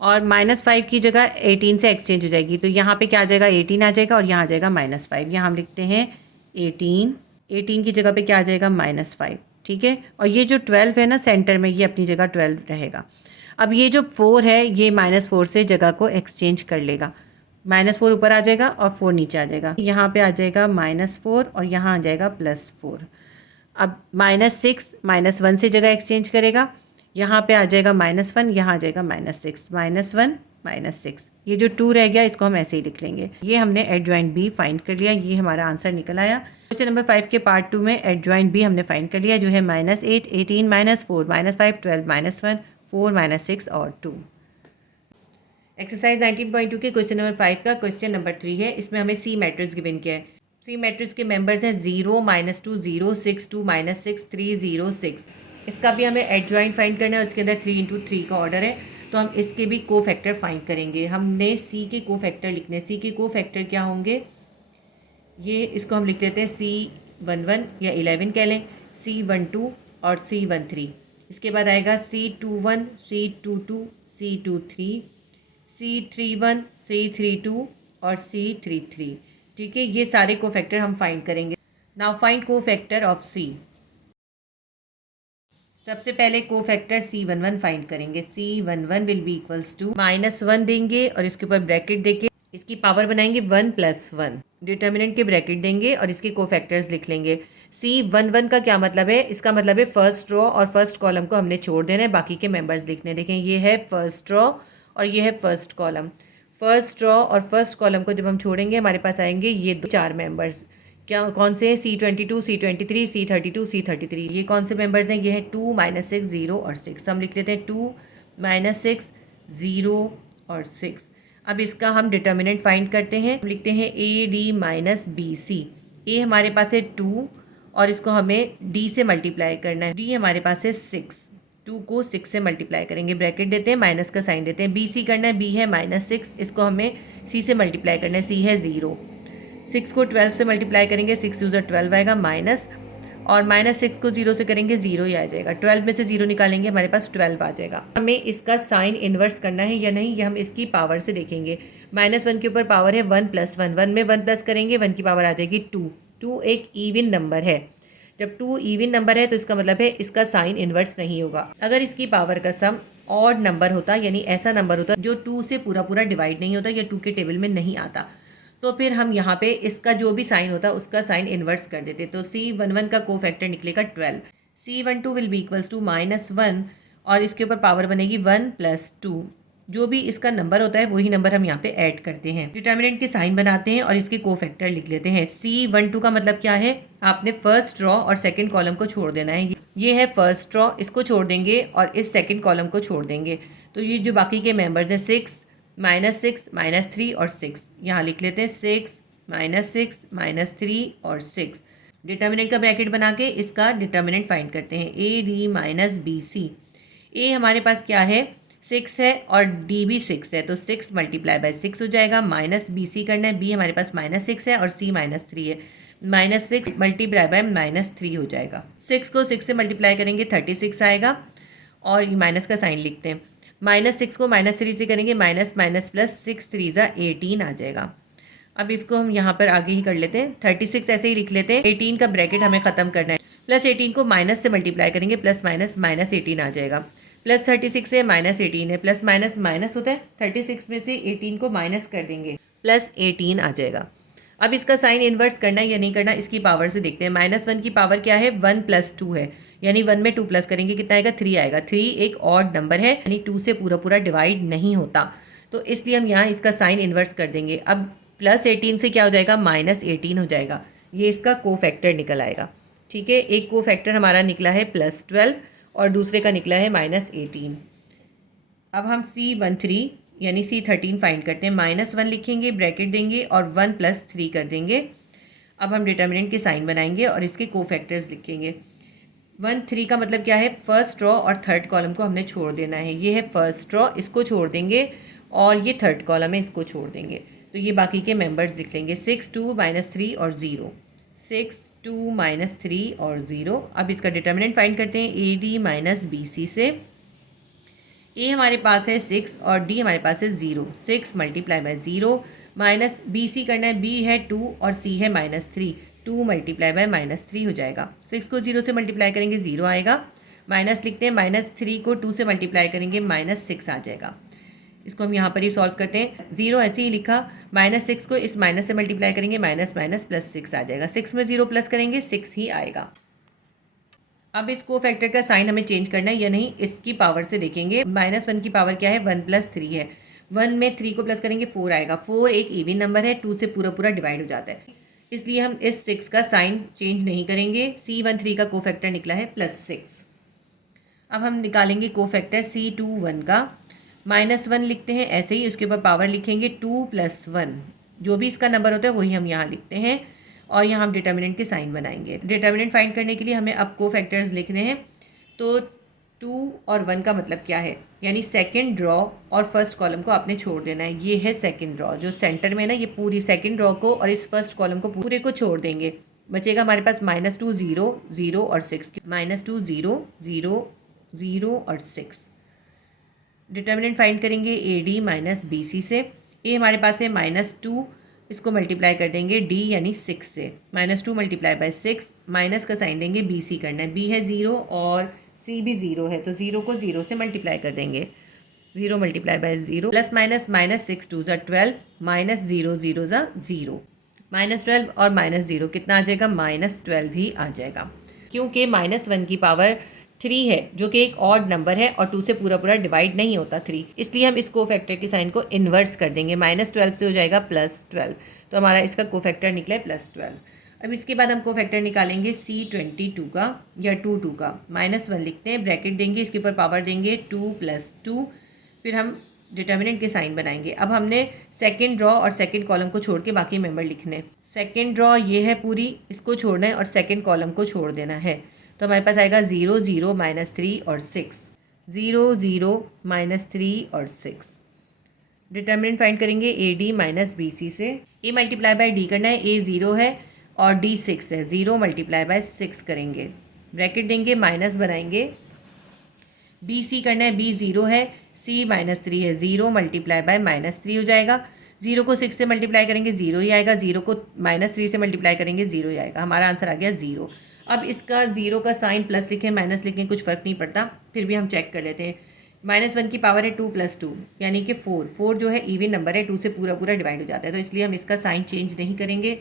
और -5 की जगह 18 से एक्सचेंज हो जाएगी, तो यहाँ पे क्या आ जाएगा? 18 आ जाएगा और यहाँ आ जाएगा -5। यहाँ हम लिखते हैं 18, 18 की जगह पे क्या आ जाएगा? -5, ठीक है। और ये जो 12 है ना सेंटर में, ये अपनी जगह 12 रहेगा। अब ये जो 4 है ये -4 से जगह को एक्सचेंज कर लेगा, -4 ऊपर आ जाएगा और 4 नीचे आ जाएगा। यहाँ पे आ जाएगा -4 और यहाँ आ जाएगा +4। अब -6 -1 से जगह एक्सचेंज करेगा, यहाँ पे आ जाएगा -1, यहाँ आ जाएगा -6, -1 -6। ये जो 2 रह गया इसको हम ऐसे ही लिख लेंगे। ये हमने एडजॉइंट बी फाइंड कर लिया, ये हमारा आंसर निकल आया। क्वेश्चन नंबर 5 के पार्ट 2 में एडजॉइंट बी हमने फाइंड कर लिया, जो है -8, 18, -4, -5, 12, -1, 4, -6 और 2। एक्सरसाइज 19.2 के क्वेश्चन नंबर 5 का क्वेश्चन नंबर 3 है। इसमें हमें सी मैट्रिक्स गिवन किया है। सी मैट्रिक्स के मेंबर्स हैं 0, -2, 0, 6, 2, -6, 3, 0, 6। इसका भी हमें एडजॉइंट फाइंड करना है, उसके अंदर 3 × 3 का ऑर्डर है, तो हम इसके भी कोफैक्टर फाइंड करेंगे। हमने सी के कोफैक्टर लिखने हैं। सी के कोफैक्टर क्या होंगे? ये इसको हम लिख लेते हैं C11 या 11 कह लें, C12 और C13। इसके बाद आएगा C21, C22, C23, C31, C32 और C33। ठीक है, ये सारे कोफैक्टर हम फाइंड करेंगे। Now find cofactor of C। सबसे पहले कोफैक्टर C11 फाइंड करेंगे। C11 will be equals to -1 देंगे और इसके ऊपर ब्रैकेट देके इसकी पावर बनाएंगे 1 + 1। डिटर्मिनेंट के ब्रैकेट देंगे और इसके कोफैक्टर्स लिख लेंगे। C11 का क्या मतलब है? इसका मतलब है फर्स्ट रो और फर्स्ट कॉलम को हमने छोड़ देना है, बाकी के मेंबर्स लिखने। देखें, ये है फर्स्ट रो और ये है फर्स्ट कॉलम। फर्स्ट रो और फर्स्ट कॉलम को जब हम छोड़ेंगे हमारे पास आएंगे ये 4 मेंबर्स। क्या कौन से हैं? C22, C23, C32, C33। ये कौन से मेंबर्स हैं? ये है 2, -6, 0 और 6। हम लिख लेते हैं 2, -6, 0 और 6। अब इसका हम डिटर्मिनेंट फाइंड करते हैं। हम लिखते हैं AD - BC। ए हमारे पास है 2 और इसको हमें D से मल्टीप्लाई करना है। D हमारे पास है 6, 2 को 6 से मल्टीप्लाई करेंगे, ब्रैकेट देते हैं, माइनस का साइन देते हैं। BC करना है, B है -6, इसको हमें C से मल्टीप्लाई करना है, C है 0। 6 को 12 से मल्टीप्लाई करेंगे, 6 × 12 आएगा माइनस, और -6 को 0 से करेंगे 0 ही आ जाएगा। 12 में से 0 निकालेंगे हमारे पास 12 आ जाएगा। हमें इसका साइन इन्वर्स करना है या नहीं, ये हम इसकी पावर से देखेंगे। -1 के ऊपर पावर है 1 + 1, 1 में 1 प्लस करेंगे 1 की पावर आ जाएगी 2। 2 एक इवन नंबर है। जब 2 इवन नंबर है तो इसका मतलब है इसका साइन इन्वर्स नहीं होगा। अगर इसकी पावर का सम ऑड नंबर होता, यानी ऐसा नंबर होता जो 2 से पूरा पूरा डिवाइड नहीं होता या 2 के टेबल में नहीं आता, तो फिर हम यहाँ पे इसका जो भी साइन होता उसका साइन इन्वर्स कर देते। तो C11 का कोफैक्टर निकलेगा 12। C12 will be equals to -1 और इसके ऊपर पावर बनेगी 1 + 2। जो भी इसका नंबर होता है वही नंबर हम यहाँ पे ऐड करते हैं। डिटर्मिनेंट के साइन बनाते हैं और इसके कोफैक्टर लिख लेते हैं। C12 का मतलब क्या है, आपने फर्स्ट रो और सेकंड कॉलम को छोड़ देना है। ये है फर्स्ट रो, इसको छोड़ देंगे और इस सेकंड कॉलम को छोड़ देंगे। तो ये जो बाकी के मेंबर्स हैं 6, -6, -3 और 6, यहाँ लिख लेते हैं 6, -6, -3 और 6। डिटर्मिनेंट का ब्रैकेट बना के इसका डिटर्मिनेंट फाइंड करते हैं। AD - BC। ए हमारे पास क्या है 6 है और डी भी 6 है, तो 6 × 6 हो जाएगा। माइनस BC करना है, बी हमारे पास -6 है और C -3 है। -6 × -3 हो जाएगा। 6 को 6 से मल्टीप्लाई करेंगे 36 आएगा और माइनस का साइन लिखते हैं। -6 को -3 से करेंगे माइनस माइनस प्लस 6 × 3 = 18 आ जाएगा। अब इसको हम यहाँ पर आगे ही कर लेते हैं। 36 ऐसे ही लिख लेते हैं। 18 का ब्रैकेट हमें ख़त्म करना है। +18 को माइनस से मल्टीप्लाई करेंगे प्लस माइनस -18 आ जाएगा। +36 है -18 है, प्लस माइनस माइनस होता है। 36 में से 18 को माइनस कर देंगे +18 आ जाएगा। अब इसका साइन इन्वर्स करना है या नहीं करना इसकी पावर से देखते हैं। -1 की पावर क्या है 1 + 2 है, यानी 1 में 2 प्लस करेंगे कितना आएगा 3 आएगा। 3 एक ऑड नंबर है, यानी 2 से पूरा पूरा डिवाइड नहीं होता, तो इसलिए हम यहाँ इसका साइन इन्वर्स कर देंगे। अब +18 से क्या हो जाएगा -18 हो जाएगा। ये इसका कोफैक्टर निकल आएगा। ठीक है, एक कोफैक्टर हमारा निकला है +12 और दूसरे का निकला है -18। अब हम C13 यानी C13 फाइंड करते हैं। -1 लिखेंगे, ब्रैकेट देंगे और 1 + 3 कर देंगे। अब हम डिटर्मिनेंट के साइन बनाएंगे और इसके कोफैक्टर्स लिखेंगे। 1 3 का मतलब क्या है, फर्स्ट रो और थर्ड कॉलम को हमने छोड़ देना है। ये है फर्स्ट रो, इसको छोड़ देंगे और ये थर्ड कॉलम है, इसको छोड़ देंगे। तो ये बाकी के मेंबर्स लिख लेंगे। 6 2 -3 और 0, 6 2 -3 और 0। अब इसका डिटर्मिनेंट फाइंड करते हैं AD - BC से। ए हमारे पास है 6 और डी हमारे पास है 0। 6 × 0 माइनस BC करना है, B है 2 और C है -3। 2 × -3 हो जाएगा। 6 को 0 से मल्टीप्लाई करेंगे 0 आएगा। माइनस लिखते हैं, -3 को 2 से मल्टीप्लाई करेंगे -6 आ जाएगा। इसको हम यहाँ पर ही सॉल्व करते हैं। 0 ऐसे ही लिखा, -6 को इस माइनस से मल्टीप्लाई करेंगे माइनस माइनस प्लस 6 आ जाएगा। 6 में 0 प्लस करेंगे 6 ही आएगा। अब इस कोफैक्टर का साइन हमें चेंज करना है या नहीं इसकी पावर से देखेंगे। -1 की पावर क्या है 1 + 3 है। 1 में 3 को प्लस करेंगे 4 आएगा। 4 एक इवन नंबर है, 2 से पूरा पूरा डिवाइड हो जाता है, इसलिए हम इस 6 का साइन चेंज नहीं करेंगे। C13 का कोफैक्टर निकला है +6। अब हम निकालेंगे कोफैक्टर C21 का। -1 लिखते हैं ऐसे ही, उसके ऊपर पावर लिखेंगे 2 + 1। जो भी इसका नंबर होता है वही हम यहाँ लिखते हैं और यहाँ हम डिटर्मिनेंट के साइन बनाएंगे। डिटर्मिनेंट फाइंड करने के लिए हमें अब कोफैक्टर्स लिखने हैं। तो 2 और 1 का मतलब क्या है, यानी सेकंड रो और फर्स्ट कॉलम को आपने छोड़ देना है। ये है सेकंड रो, जो सेंटर में ना, ये पूरी सेकंड रो को और इस फर्स्ट कॉलम को पूरे को छोड़ देंगे। बचेगा हमारे पास -2 0 0 और 6, -2 0 0 0 और 6। डिटर्मिनेंट फाइंड करेंगे AD - BC से। ए हमारे पास है -2, इसको मल्टीप्लाई कर देंगे D यानी 6 से। -2 × 6, माइनस का साइन देंगे, BC करना है। B है 0 और C भी 0 है, तो 0 को 0 से मल्टीप्लाई कर देंगे। 0 × 0 प्लस माइनस -6 2 = 12 -0 0 = 0। -12 और -0 कितना आ जाएगा -12 ही आ जाएगा, क्योंकि -1 की पावर 3 है जो कि एक ऑड नंबर है और 2 से पूरा पूरा डिवाइड नहीं होता 3, इसलिए हम इस कोफैक्टर के साइन को इन्वर्स कर देंगे। -12 से हो जाएगा +12, तो हमारा इसका कोफैक्टर निकला है +12। अब इसके बाद हम कोफैक्टर निकालेंगे C22 का या 2 का। -1 लिखते हैं, ब्रैकेट देंगे, इसके ऊपर पावर देंगे 2 + 2, फिर हम डिटर्मिनेंट के साइन बनाएंगे। अब हमने सेकंड रो और सेकंड कॉलम को छोड़ के बाकी मेंबर लिखने। सेकंड रो ये है पूरी, इसको छोड़ना है और सेकंड कॉलम को छोड़ देना है। तो हमारे पास आएगा 0 0 -3 और 6, 0 0 -3 और 6। डिटर्मिनेंट फाइंड करेंगे AD - BC से। A × D करना है, A 0 है और D 6 है। 0 × 6 करेंगे, ब्रैकेट देंगे, माइनस बनाएंगे। BC करना है, B 0 है, C -3 है। 0 × -3 हो जाएगा। 0 को 6 से मल्टीप्लाई करेंगे 0 ही आएगा, 0 को -3 से मल्टीप्लाई करेंगे 0 ही आएगा। हमारा आंसर आ गया 0। अब इसका 0 का साइन प्लस लिखें माइनस लिखें कुछ फ़र्क नहीं पड़ता, फिर भी हम चेक कर लेते हैं। -1 की पावर है 2 + 2 यानी कि 4। 4 जो है इवन नंबर है, 2 से पूरा पूरा डिवाइड हो जाता है, तो इसलिए हम इसका साइन चेंज नहीं करेंगे।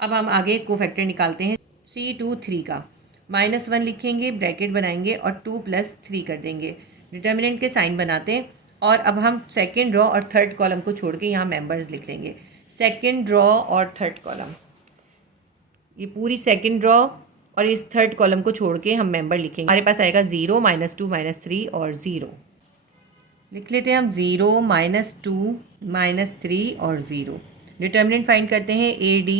अब हम आगे कोफैक्टर निकालते हैं। C23 का -1 लिखेंगे, ब्रैकेट बनाएंगे और 2 + 3 कर देंगे। डिटर्मिनेंट के साइन बनाते हैं और अब हम सेकेंड रॉ और थर्ड कॉलम को छोड़ के यहाँ मेंबर्स लिख लेंगे। सेकेंड रॉ और थर्ड कॉलम, ये पूरी सेकेंड रॉ और इस थर्ड कॉलम को छोड़ के हम मेंबर लिखेंगे। हमारे पास आएगा 0 -2 -3 और 0 लिख लेते हैं हम। 0 -2 -3 और 0। डिटर्मिनेंट फाइंड करते हैं। AD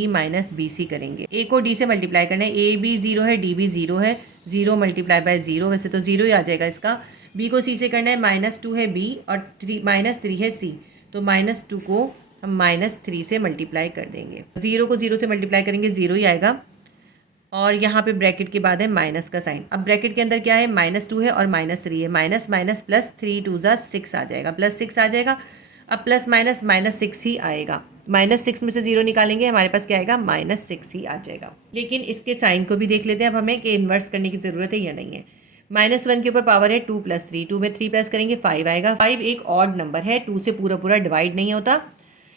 - BC करेंगे। A को D से मल्टीप्लाई करना है। A भी 0 है, D भी 0 है। 0 × 0 वैसे तो 0 ही आ जाएगा इसका। B को C से करना है। -2 है B और -3 है C, तो -2 को हम -3 से मल्टीप्लाई कर देंगे। 0 को 0 से मल्टीप्लाई करेंगे 0 ही आएगा और यहाँ पे ब्रैकेट के बाद है माइनस का साइन। अब ब्रैकेट के अंदर क्या है, -2 है और -3 है। माइनस माइनस प्लस 3 2 ज़ा 6 आ जाएगा, +6 आ जाएगा। अब प्लस माइनस -6 ही आएगा। -6 में से 0 निकालेंगे, हमारे पास क्या आएगा, -6 ही आ जाएगा। लेकिन इसके साइन को भी देख लेते हैं अब हमें कि इन्वर्स करने की ज़रूरत है या नहीं है। -1 के ऊपर पावर है 2 + 3, 2 में 3 प्लस करेंगे 5 आएगा। 5 एक ऑड नंबर है, 2 से पूरा पूरा डिवाइड नहीं होता,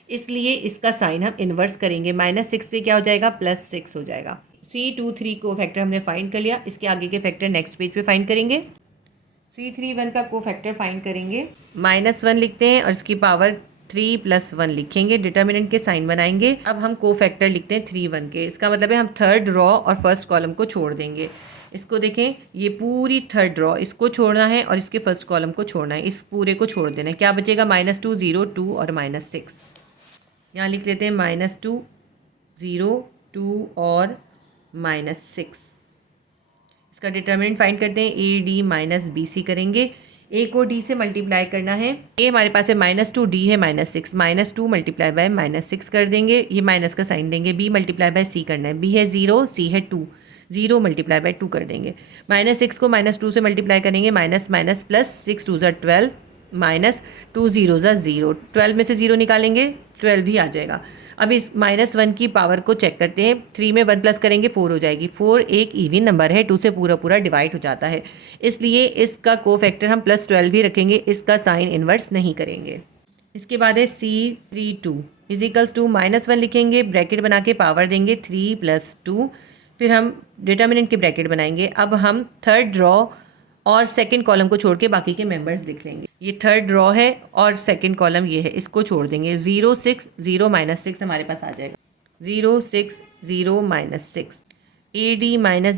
इसलिए इसका साइन हम इन्वर्स करेंगे। -6 से क्या हो जाएगा, +6 हो जाएगा। C23 को फैक्टर हमने फाइंड कर लिया। इसके आगे के फैक्टर नेक्स्ट पेज पे फाइंड करेंगे। C31 का को फैक्टर फाइंड करेंगे। -1 लिखते हैं और इसकी पावर 3 + 1 लिखेंगे। डिटर्मिनेंट के साइन बनाएंगे। अब हम को फैक्टर लिखते हैं 3 1 के। इसका मतलब है हम थर्ड रॉ और फर्स्ट कॉलम को छोड़ देंगे। इसको देखें, ये पूरी थर्ड रॉ इसको छोड़ना है और इसके फर्स्ट कॉलम को छोड़ना है, इस पूरे को छोड़ देना है। क्या बचेगा, -2 0 2 और -6। यहाँ लिख लेते हैं -2 0 2 और -6। इसका डिटर्मिनेंट फाइंड करते हैं। AD - BC करेंगे। A को D से मल्टीप्लाई करना है। A हमारे पास है -2, D है -6, -2 × -6 कर देंगे। ये माइनस का साइन देंगे। B × C करना है। B है 0, C है 2, 0 × 2 कर देंगे। -6 को -2 से मल्टीप्लाई करेंगे। माइनस माइनस प्लस 6 2 ज़ा 12 -2 0 ज़ा 0। 12 में से 0 निकालेंगे 12 ही आ जाएगा। अब इस -1 की पावर को चेक करते हैं। 3 में 1 प्लस करेंगे 4 हो जाएगी। 4 एक इवन नंबर है, 2 से पूरा पूरा डिवाइड हो जाता है, इसलिए इसका को फैक्टर हम +12 ही रखेंगे। इसका साइन इन्वर्स नहीं करेंगे। इसके बाद है C32 = -1 लिखेंगे, ब्रैकेट बना के पावर देंगे 3 + 2, फिर हम डिटर्मिनेंट के ब्रैकेट बनाएंगे। अब हम थर्ड रॉ और सेकंड कॉलम को छोड़ के बाकी के मेंबर्स लिख लेंगे। ये थर्ड रॉ है और सेकंड कॉलम ये है, इसको छोड़ देंगे। 0 6 0 -6 हमारे पास आ जाएगा। 0 6 0 -6। AD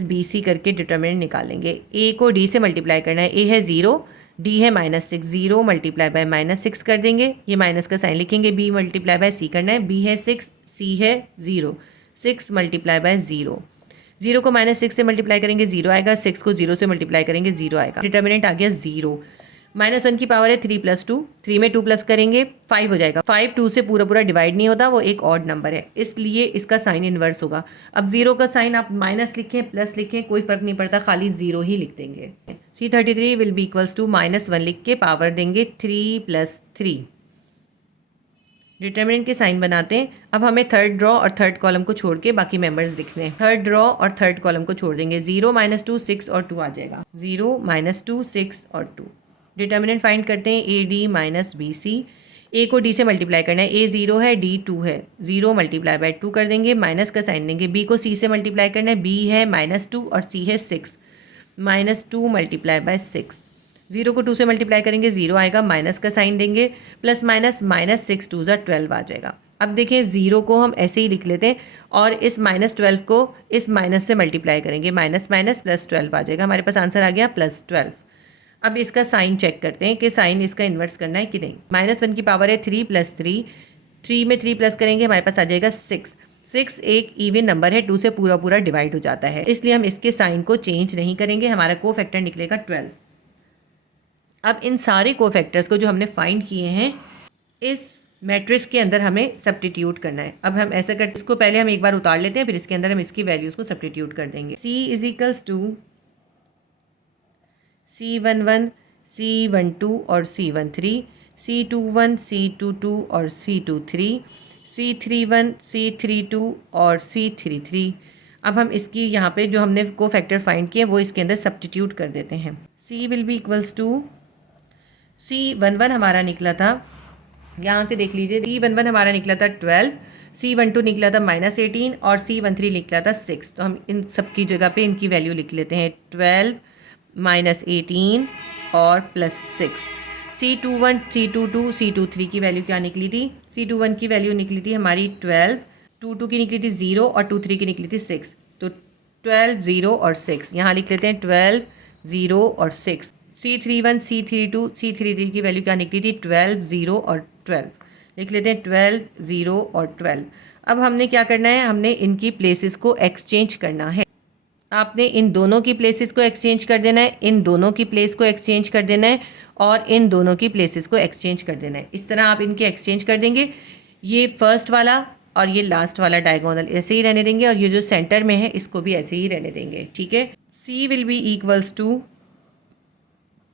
- BC करके डिटर्मिनेंट निकालेंगे। A को D से मल्टीप्लाई करना है। A है 0, D है -6, 0 × -6 कर देंगे। ये माइनस का साइन लिखेंगे। B × C करना है। B है 6, C है 0, 6 × 0। 0 को -6 से मल्टीप्लाई करेंगे 0 आएगा। 6 को 0 से मल्टीप्लाई करेंगे 0 आएगा। डिटर्मिनेंट आ गया 0। -1 की पावर है 3 + 2, 3 में 2 प्लस करेंगे 5 हो जाएगा। 5 2 से पूरा पूरा डिवाइड नहीं होता, वो एक ऑड नंबर है, इसलिए इसका साइन इन्वर्स होगा। अब 0 का साइन आप माइनस लिखें प्लस लिखें कोई फ़र्क नहीं पड़ता, खाली 0 ही लिख देंगे। C33 will be equals to -1 लिख के पावर देंगे 3 + 3। डिटर्मिनेंट के साइन बनाते हैं। अब हमें थर्ड रॉ और थर्ड कॉलम को छोड़ के बाकी मेंबर्स लिखने हैं। थर्ड रॉ और थर्ड कॉलम को छोड़ देंगे। 0 -2 6 और 2 आ जाएगा। 0 -2 6 और 2। डिटर्मिनेंट फाइंड करते हैं। AD - BC। A को D से मल्टीप्लाई करना है। A 0 है, D 2 है, 0 × 2 कर देंगे, माइनस का साइन देंगे। B को C से मल्टीप्लाई करना है। B है -2 और C है 6, -2 × 6। 0 को 2 से मल्टीप्लाई करेंगे 0 आएगा, माइनस का साइन देंगे, प्लस माइनस -6 2 ज़ा 12 आ जाएगा। अब देखिए 0 को हम ऐसे ही लिख लेते हैं और इस -12 को इस माइनस से मल्टीप्लाई करेंगे। माइनस माइनस +12 आ जाएगा। हमारे पास आंसर आ गया +12। अब इसका साइन चेक करते हैं कि साइन इसका इन्वर्स करना है कि नहीं। -1 की पावर है 3 + 3, 3 में 3 प्लस करेंगे हमारे पास आ जाएगा 6। 6 एक इवन नंबर है, 2 से पूरा पूरा डिवाइड हो जाता है, इसलिए हम इसके साइन को चेंज नहीं करेंगे। हमारा को फैक्टर निकलेगा 12। अब इन सारे कोफैक्टर्स को जो हमने फाइंड किए हैं इस मैट्रिक्स के अंदर हमें सब्स्टिट्यूट करना है। अब हम ऐसा कर, इसको पहले हम एक बार उतार लेते हैं, फिर इसके अंदर हम इसकी वैल्यूज़ को सब्स्टिट्यूट कर देंगे। C = C11 C12 और C13। C21, C22 और C23, C31, C32 और C33। अब हम इसकी यहाँ पे जो हमने को फैक्टर फाइंड किए वो इसके अंदर सब्स्टिट्यूट कर देते हैं। C will be equals to C11 हमारा निकला था, यहाँ से देख लीजिए, C11 हमारा निकला था 12, C12 निकला था -18 और C13 निकला था 6। तो हम इन सब की जगह पे इनकी वैल्यू लिख लेते हैं, 12 -18 और +6। C21, C22, C23 की वैल्यू क्या निकली थी? C21 की वैल्यू निकली थी हमारी 12, 22 की निकली थी 0 और 23 की निकली थी 6। तो 12, 0 और 6 यहाँ लिख लेते हैं, 12, 0 और 6। C31, C32, C33 की वैल्यू क्या निकली थी? 12, 0 और 12 लिख लेते हैं, 12, 0 और 12। अब हमने क्या करना है, हमने इनकी प्लेसेस को एक्सचेंज करना है। आपने इन दोनों की प्लेसेस को एक्सचेंज कर देना है, इन दोनों की प्लेस को एक्सचेंज कर देना है और इन दोनों की प्लेसेस को एक्सचेंज कर देना है। इस तरह आप इनके एक्सचेंज कर देंगे। ये फर्स्ट वाला और ये लास्ट वाला डायगोनल ऐसे ही रहने देंगे और ये जो सेंटर में है इसको भी ऐसे ही रहने देंगे, ठीक है। C will be equals to,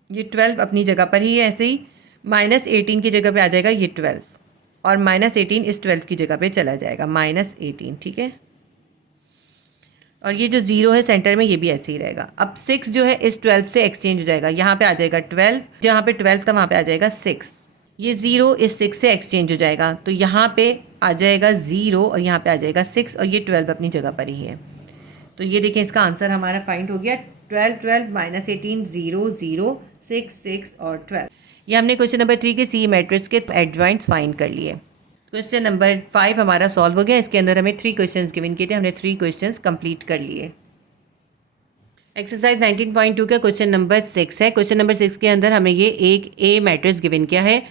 ये 12 अपनी जगह पर ही है ऐसे ही, -18 की जगह पे आ जाएगा ये 12 और -18 इस 12 की जगह पे चला जाएगा, -18, ठीक है। और ये जो 0 है सेंटर में ये भी ऐसे ही रहेगा। अब 6 जो है इस 12 से एक्सचेंज हो जाएगा, यहाँ पे आ जाएगा 12, जहाँ पे 12 था वहाँ पे आ जाएगा 6। ये 0 इस 6 से एक्सचेंज हो जाएगा, तो यहाँ पे आ जाएगा 0 और यहाँ पे आ जाएगा 6 और ये 12 अपनी जगह पर ही है। तो ये देखें, इसका आंसर हमारा फाइंड हो गया, 12, 12, -18, 0, 0, 6, 6 और 12। ये हमने क्वेश्चन नंबर 3 के C मैट्रिक्स के एडजॉइंट्स फाइंड कर लिए। क्वेश्चन नंबर 5 हमारा सॉल्व हो गया। इसके अंदर हमें 3 क्वेश्चंस गिवन किए थे, हमने 3 क्वेश्चंस कंप्लीट कर लिए। एक्सरसाइज 19.2 का क्वेश्चन नंबर 6 है। क्वेश्चन नंबर 6 के अंदर हमें ये एक A मैट्रिक्स गिवन किया है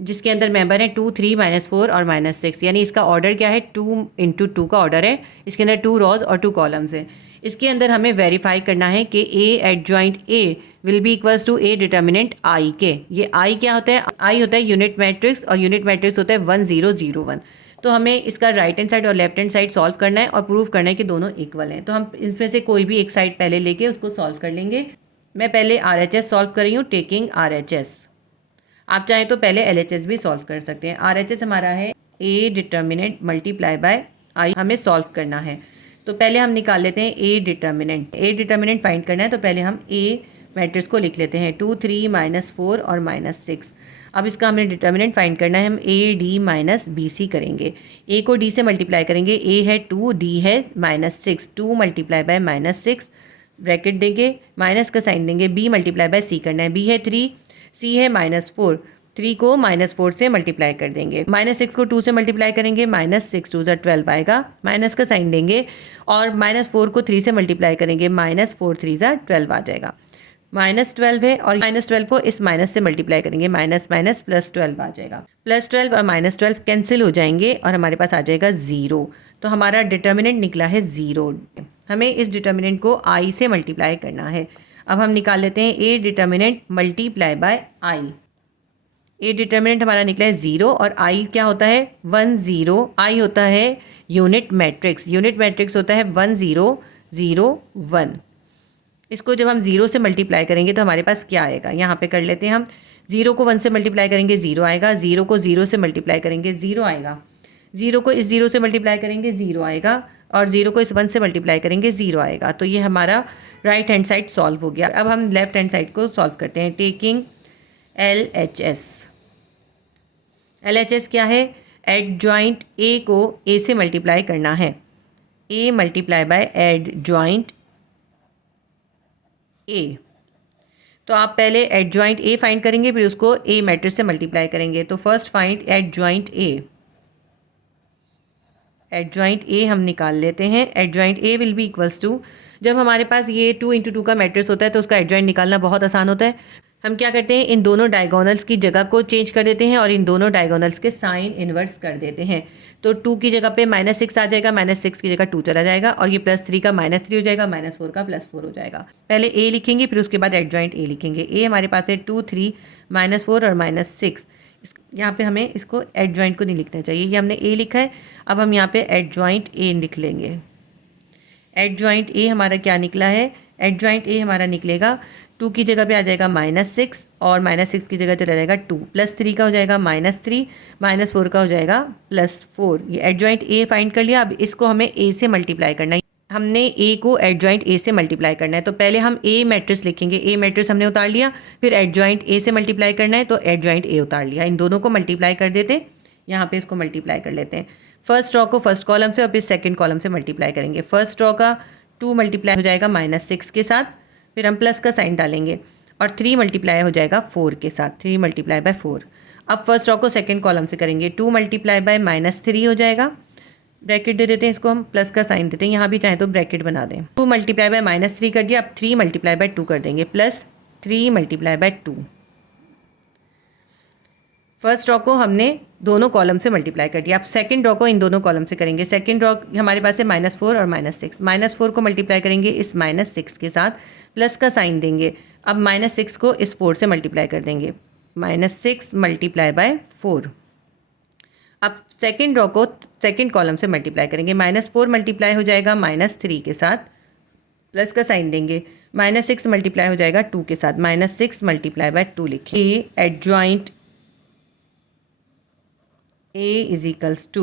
जिसके अंदर मेंबर है 2, 3, -4 और -6, यानी इसका ऑर्डर क्या है, 2 × 2 का ऑर्डर है। इसके अंदर 2 रॉज और 2 कॉलम्स है। इसके अंदर हमें वेरीफाई करना है कि A adjoint A will be equals to A determinant I के। ये I क्या होता है? I होता है यूनिट मैट्रिक्स और यूनिट मैट्रिक्स होता है 1, 0, 0, 1। तो हमें इसका राइट हैंड साइड और लेफ्ट हैंड साइड सॉल्व करना है और प्रूव करना है कि दोनों इक्वल हैं। तो हम इसमें से कोई भी एक साइड पहले लेके उसको सॉल्व कर लेंगे। मैं पहले RHS सॉल्व कर रही हूँ, टेकिंग RHS। आप चाहें तो पहले LHS भी सॉल्व कर सकते हैं। RHS हमारा है A determinant multiply bye I, हमें सॉल्व करना है। तो पहले हम निकाल लेते हैं A determinant. A determinant find करना है तो पहले हम A मैट्रिक्स को लिख लेते हैं, 2, 3, -4 और -6। अब इसका हमें डिटर्मिनेंट फाइंड करना है, हम AD - BC करेंगे। A को D से मल्टीप्लाई करेंगे, A है 2, D है -6, 2 मल्टीप्लाई बाय -6 ब्रैकेट देंगे, माइनस का साइन देंगे, B मल्टीप्लाई बाय C करना है। B है 3, C है -4, 3 को -4 से मल्टीप्लाई कर देंगे, -6 को 2 से मल्टीप्लाई करेंगे, -6 2 12 आएगा, माइनस का साइन देंगे और -4 को 3 से मल्टीप्लाई करेंगे, -4 3 12 आ जाएगा। -12 है और -12 को इस माइनस से मल्टीप्लाई करेंगे, +12 आ जाएगा। +12 और -12 कैंसिल हो जाएंगे और हमारे पास आ जाएगा 0। तो हमारा डिटर्मिनेंट निकला है 0। हमें इस डिटर्मिनेंट को I से मल्टीप्लाई करना है। अब हम निकाल लेते हैं A determinant multiply bye I। A determinant हमारा निकला है 0 और I क्या होता है, 1, 0। I होता है यूनिट मैट्रिक्स, यूनिट मैट्रिक्स होता है 1, 0, 0, 1। इसको जब हम 0 से मल्टीप्लाई करेंगे तो हमारे पास क्या आएगा, यहाँ पे कर लेते हैं हम। 0 को 1 से मल्टीप्लाई करेंगे 0 आएगा, 0 को 0 से मल्टीप्लाई करेंगे 0 आएगा, 0 को इस 0 से मल्टीप्लाई करेंगे 0 आएगा और 0 को इस 1 से मल्टीप्लाई करेंगे 0 आएगा। तो ये हमारा राइट हैंड साइड सॉल्व हो गया। अब हम लेफ्ट हैंड साइड को सॉल्व करते हैं, टेकिंग LHS। LHS क्या है, एडजॉइंट A को A से मल्टीप्लाई करना है, A multiply by adjoint A। तो आप पहले एडजॉइंट A फाइंड करेंगे, फिर उसको A मैट्रिक्स से मल्टीप्लाई करेंगे। तो first find adjoint A। Adjoint A हम निकाल लेते हैं। Adjoint A will be equals to, जब हमारे पास ये 2 × 2 का मैट्रिक्स होता है तो उसका एडजॉइंट निकालना बहुत आसान होता है। हम क्या करते हैं, इन दोनों डायगोनल्स की जगह को चेंज कर देते हैं और इन दोनों डायगोनल्स के साइन इन्वर्स कर देते हैं। तो 2 की जगह पे -6 आ जाएगा, -6 की जगह 2 चला जाएगा और ये +3 का -3 हो जाएगा, -4 का +4 हो जाएगा। पहले A लिखेंगे फिर उसके बाद एडजॉइंट A लिखेंगे। A हमारे पास है 2, 3, -4 और -6। यहाँ पे हमें इसको एडजॉइंट को नहीं लिखना चाहिए, ये हमने A लिखा है। अब हम यहाँ पे एडजॉइंट A लिख लेंगे। एडजॉइंट A हमारा क्या निकला है, एडजॉइंट A हमारा निकलेगा 2 की जगह पे आ जाएगा -6 और -6 की जगह चला जाएगा 2, +3 का हो जाएगा -3, -4 का हो जाएगा +4। ये एडजॉइंट ए फाइंड कर लिया। अब इसको हमें ए से मल्टीप्लाई करना है। हमने ए को एडजॉइंट ए से मल्टीप्लाई करना है, तो पहले हम ए मैट्रिक्स लिखेंगे। ए मैट्रिक्स हमने उतार लिया, फिर एडजॉइंट ए से मल्टीप्लाई करना है तो एडजॉइंट ए उतार लिया। इन दोनों को मल्टीप्लाई कर देते हैं, यहाँ पे इसको मल्टीप्लाई कर लेते हैं। फर्स्ट रॉ को फर्स्ट कॉलम से और फिर सेकंड कॉलम से मल्टीप्लाई करेंगे। फर्स्ट रॉ का 2 मल्टीप्लाई हो जाएगा -6 के साथ, फिर हम प्लस का साइन डालेंगे और 3 मल्टीप्लाई हो जाएगा 4 के साथ, 3 मल्टीप्लाई बाय 4। अब फर्स्ट रॉ को सेकंड कॉलम से करेंगे, 2 मल्टीप्लाई बाय -3 हो जाएगा, ब्रैकेट दे देते हैं, इसको हम प्लस का साइन देते हैं, यहाँ भी चाहे तो ब्रैकेट बना दें। 2 मल्टीप्लाई बाय -3 कर दिया, अब 3 मल्टीप्लाई बाय 2 कर देंगे, plus 3 multiply by 2। First raw को हमने दोनों कॉलम से मल्टीप्लाई कर दिया। अब सेकंड रॉ को इन दोनों कॉलम से करेंगे। सेकंड रॉ हमारे पास है -4 और -6, -4 को मल्टीप्लाई करेंगे इस -6 के साथ, प्लस का साइन देंगे। अब -6 को इस 4 से मल्टीप्लाई कर देंगे, -6 मल्टीप्लाई बाय 4। अब सेकंड रॉ को सेकंड कॉलम से मल्टीप्लाई करेंगे, -4 मल्टीप्लाई हो जाएगा -3 के साथ, प्लस का साइन देंगे, -6 मल्टीप्लाई हो जाएगा 2 के साथ, -6 मल्टीप्लाई बाय 2 लिखेंगे। Adjoint A is equals to,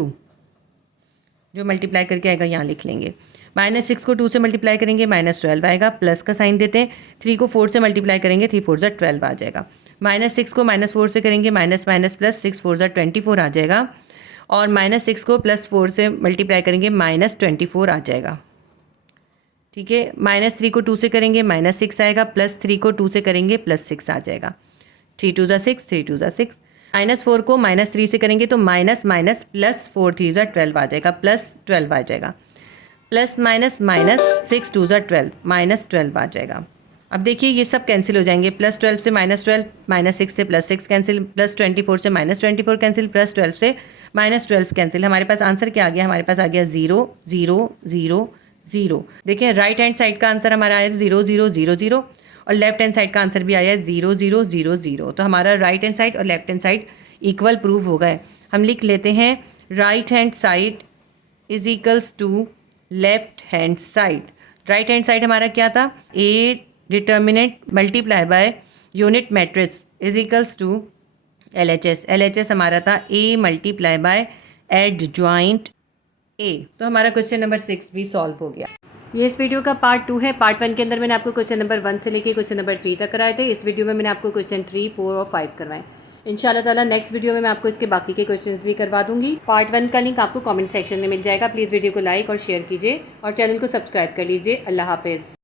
जो मल्टीप्लाई करके आएगा यहाँ लिख लेंगे। -6 को 2 से मल्टीप्लाई करेंगे -12 आएगा, प्लस का साइन देते हैं। 3 को 4 से मल्टीप्लाई करेंगे, 3 4 12 आ जाएगा। -6 को -4 से करेंगे, माइनस माइनस प्लस 6 4 24 आ जाएगा, और -6 को +4 से मल्टीप्लाई करेंगे -24 आ जाएगा। ठीक है, -3 को 2 से करेंगे -6 आएगा, +3 को 2 से करेंगे +6 आ जाएगा। 3 2 6, 3 2 6। -4 को -3 से करेंगे तो माइनस माइनस प्लस 4 3 12 आ जाएगा, +12 आ जाएगा, प्लस माइनस माइनस 6 2 12, -12 आ जाएगा। अब देखिए ये सब कैंसिल हो जाएंगे, +12 से -12, -6 से +6 कैंसिल, +24 से -24 कैंसिल, +12 से -12 कैंसिल। हमारे पास आंसर क्या आ गया? हमारे पास आ गया 0 0 0 0। देखिए राइट हैंड साइड का आंसर हमारा आया 0 0 0 0 और लेफ्ट हैंड साइड का आंसर भी आया 0 0 0 0। तो हमारा राइट हैंड साइड और left hand side equal prove हो गए। हम लिख लेते हैं right hand side is equals to left hand side. Right hand side हमारा क्या था? A determinant multiply by unit matrix is equals to LHS। LHS हमारा था A multiply by adjoint A. तो हमारा क्वेश्चन नंबर 6 भी सॉल्व हो गया। ये इस वीडियो का पार्ट 2 है। पार्ट 1 के अंदर मैंने आपको क्वेश्चन नंबर 1 से लेके क्वेश्चन नंबर 3 तक कराए थे। इस वीडियो में मैंने आपको क्वेश्चन 3, 4 और 5 करवाए। इंशाल्लाह ताला नेक्स्ट वीडियो में मैं आपको इसके बाकी के क्वेश्चंस भी करवा दूंगी। पार्ट 1 का लिंक आपको कमेंट सेक्शन में मिल जाएगा। प्लीज़ वीडियो को लाइक और शेयर कीजिए और चैनल को सब्सक्राइब कर लीजिए। अल्लाह हाफिज़।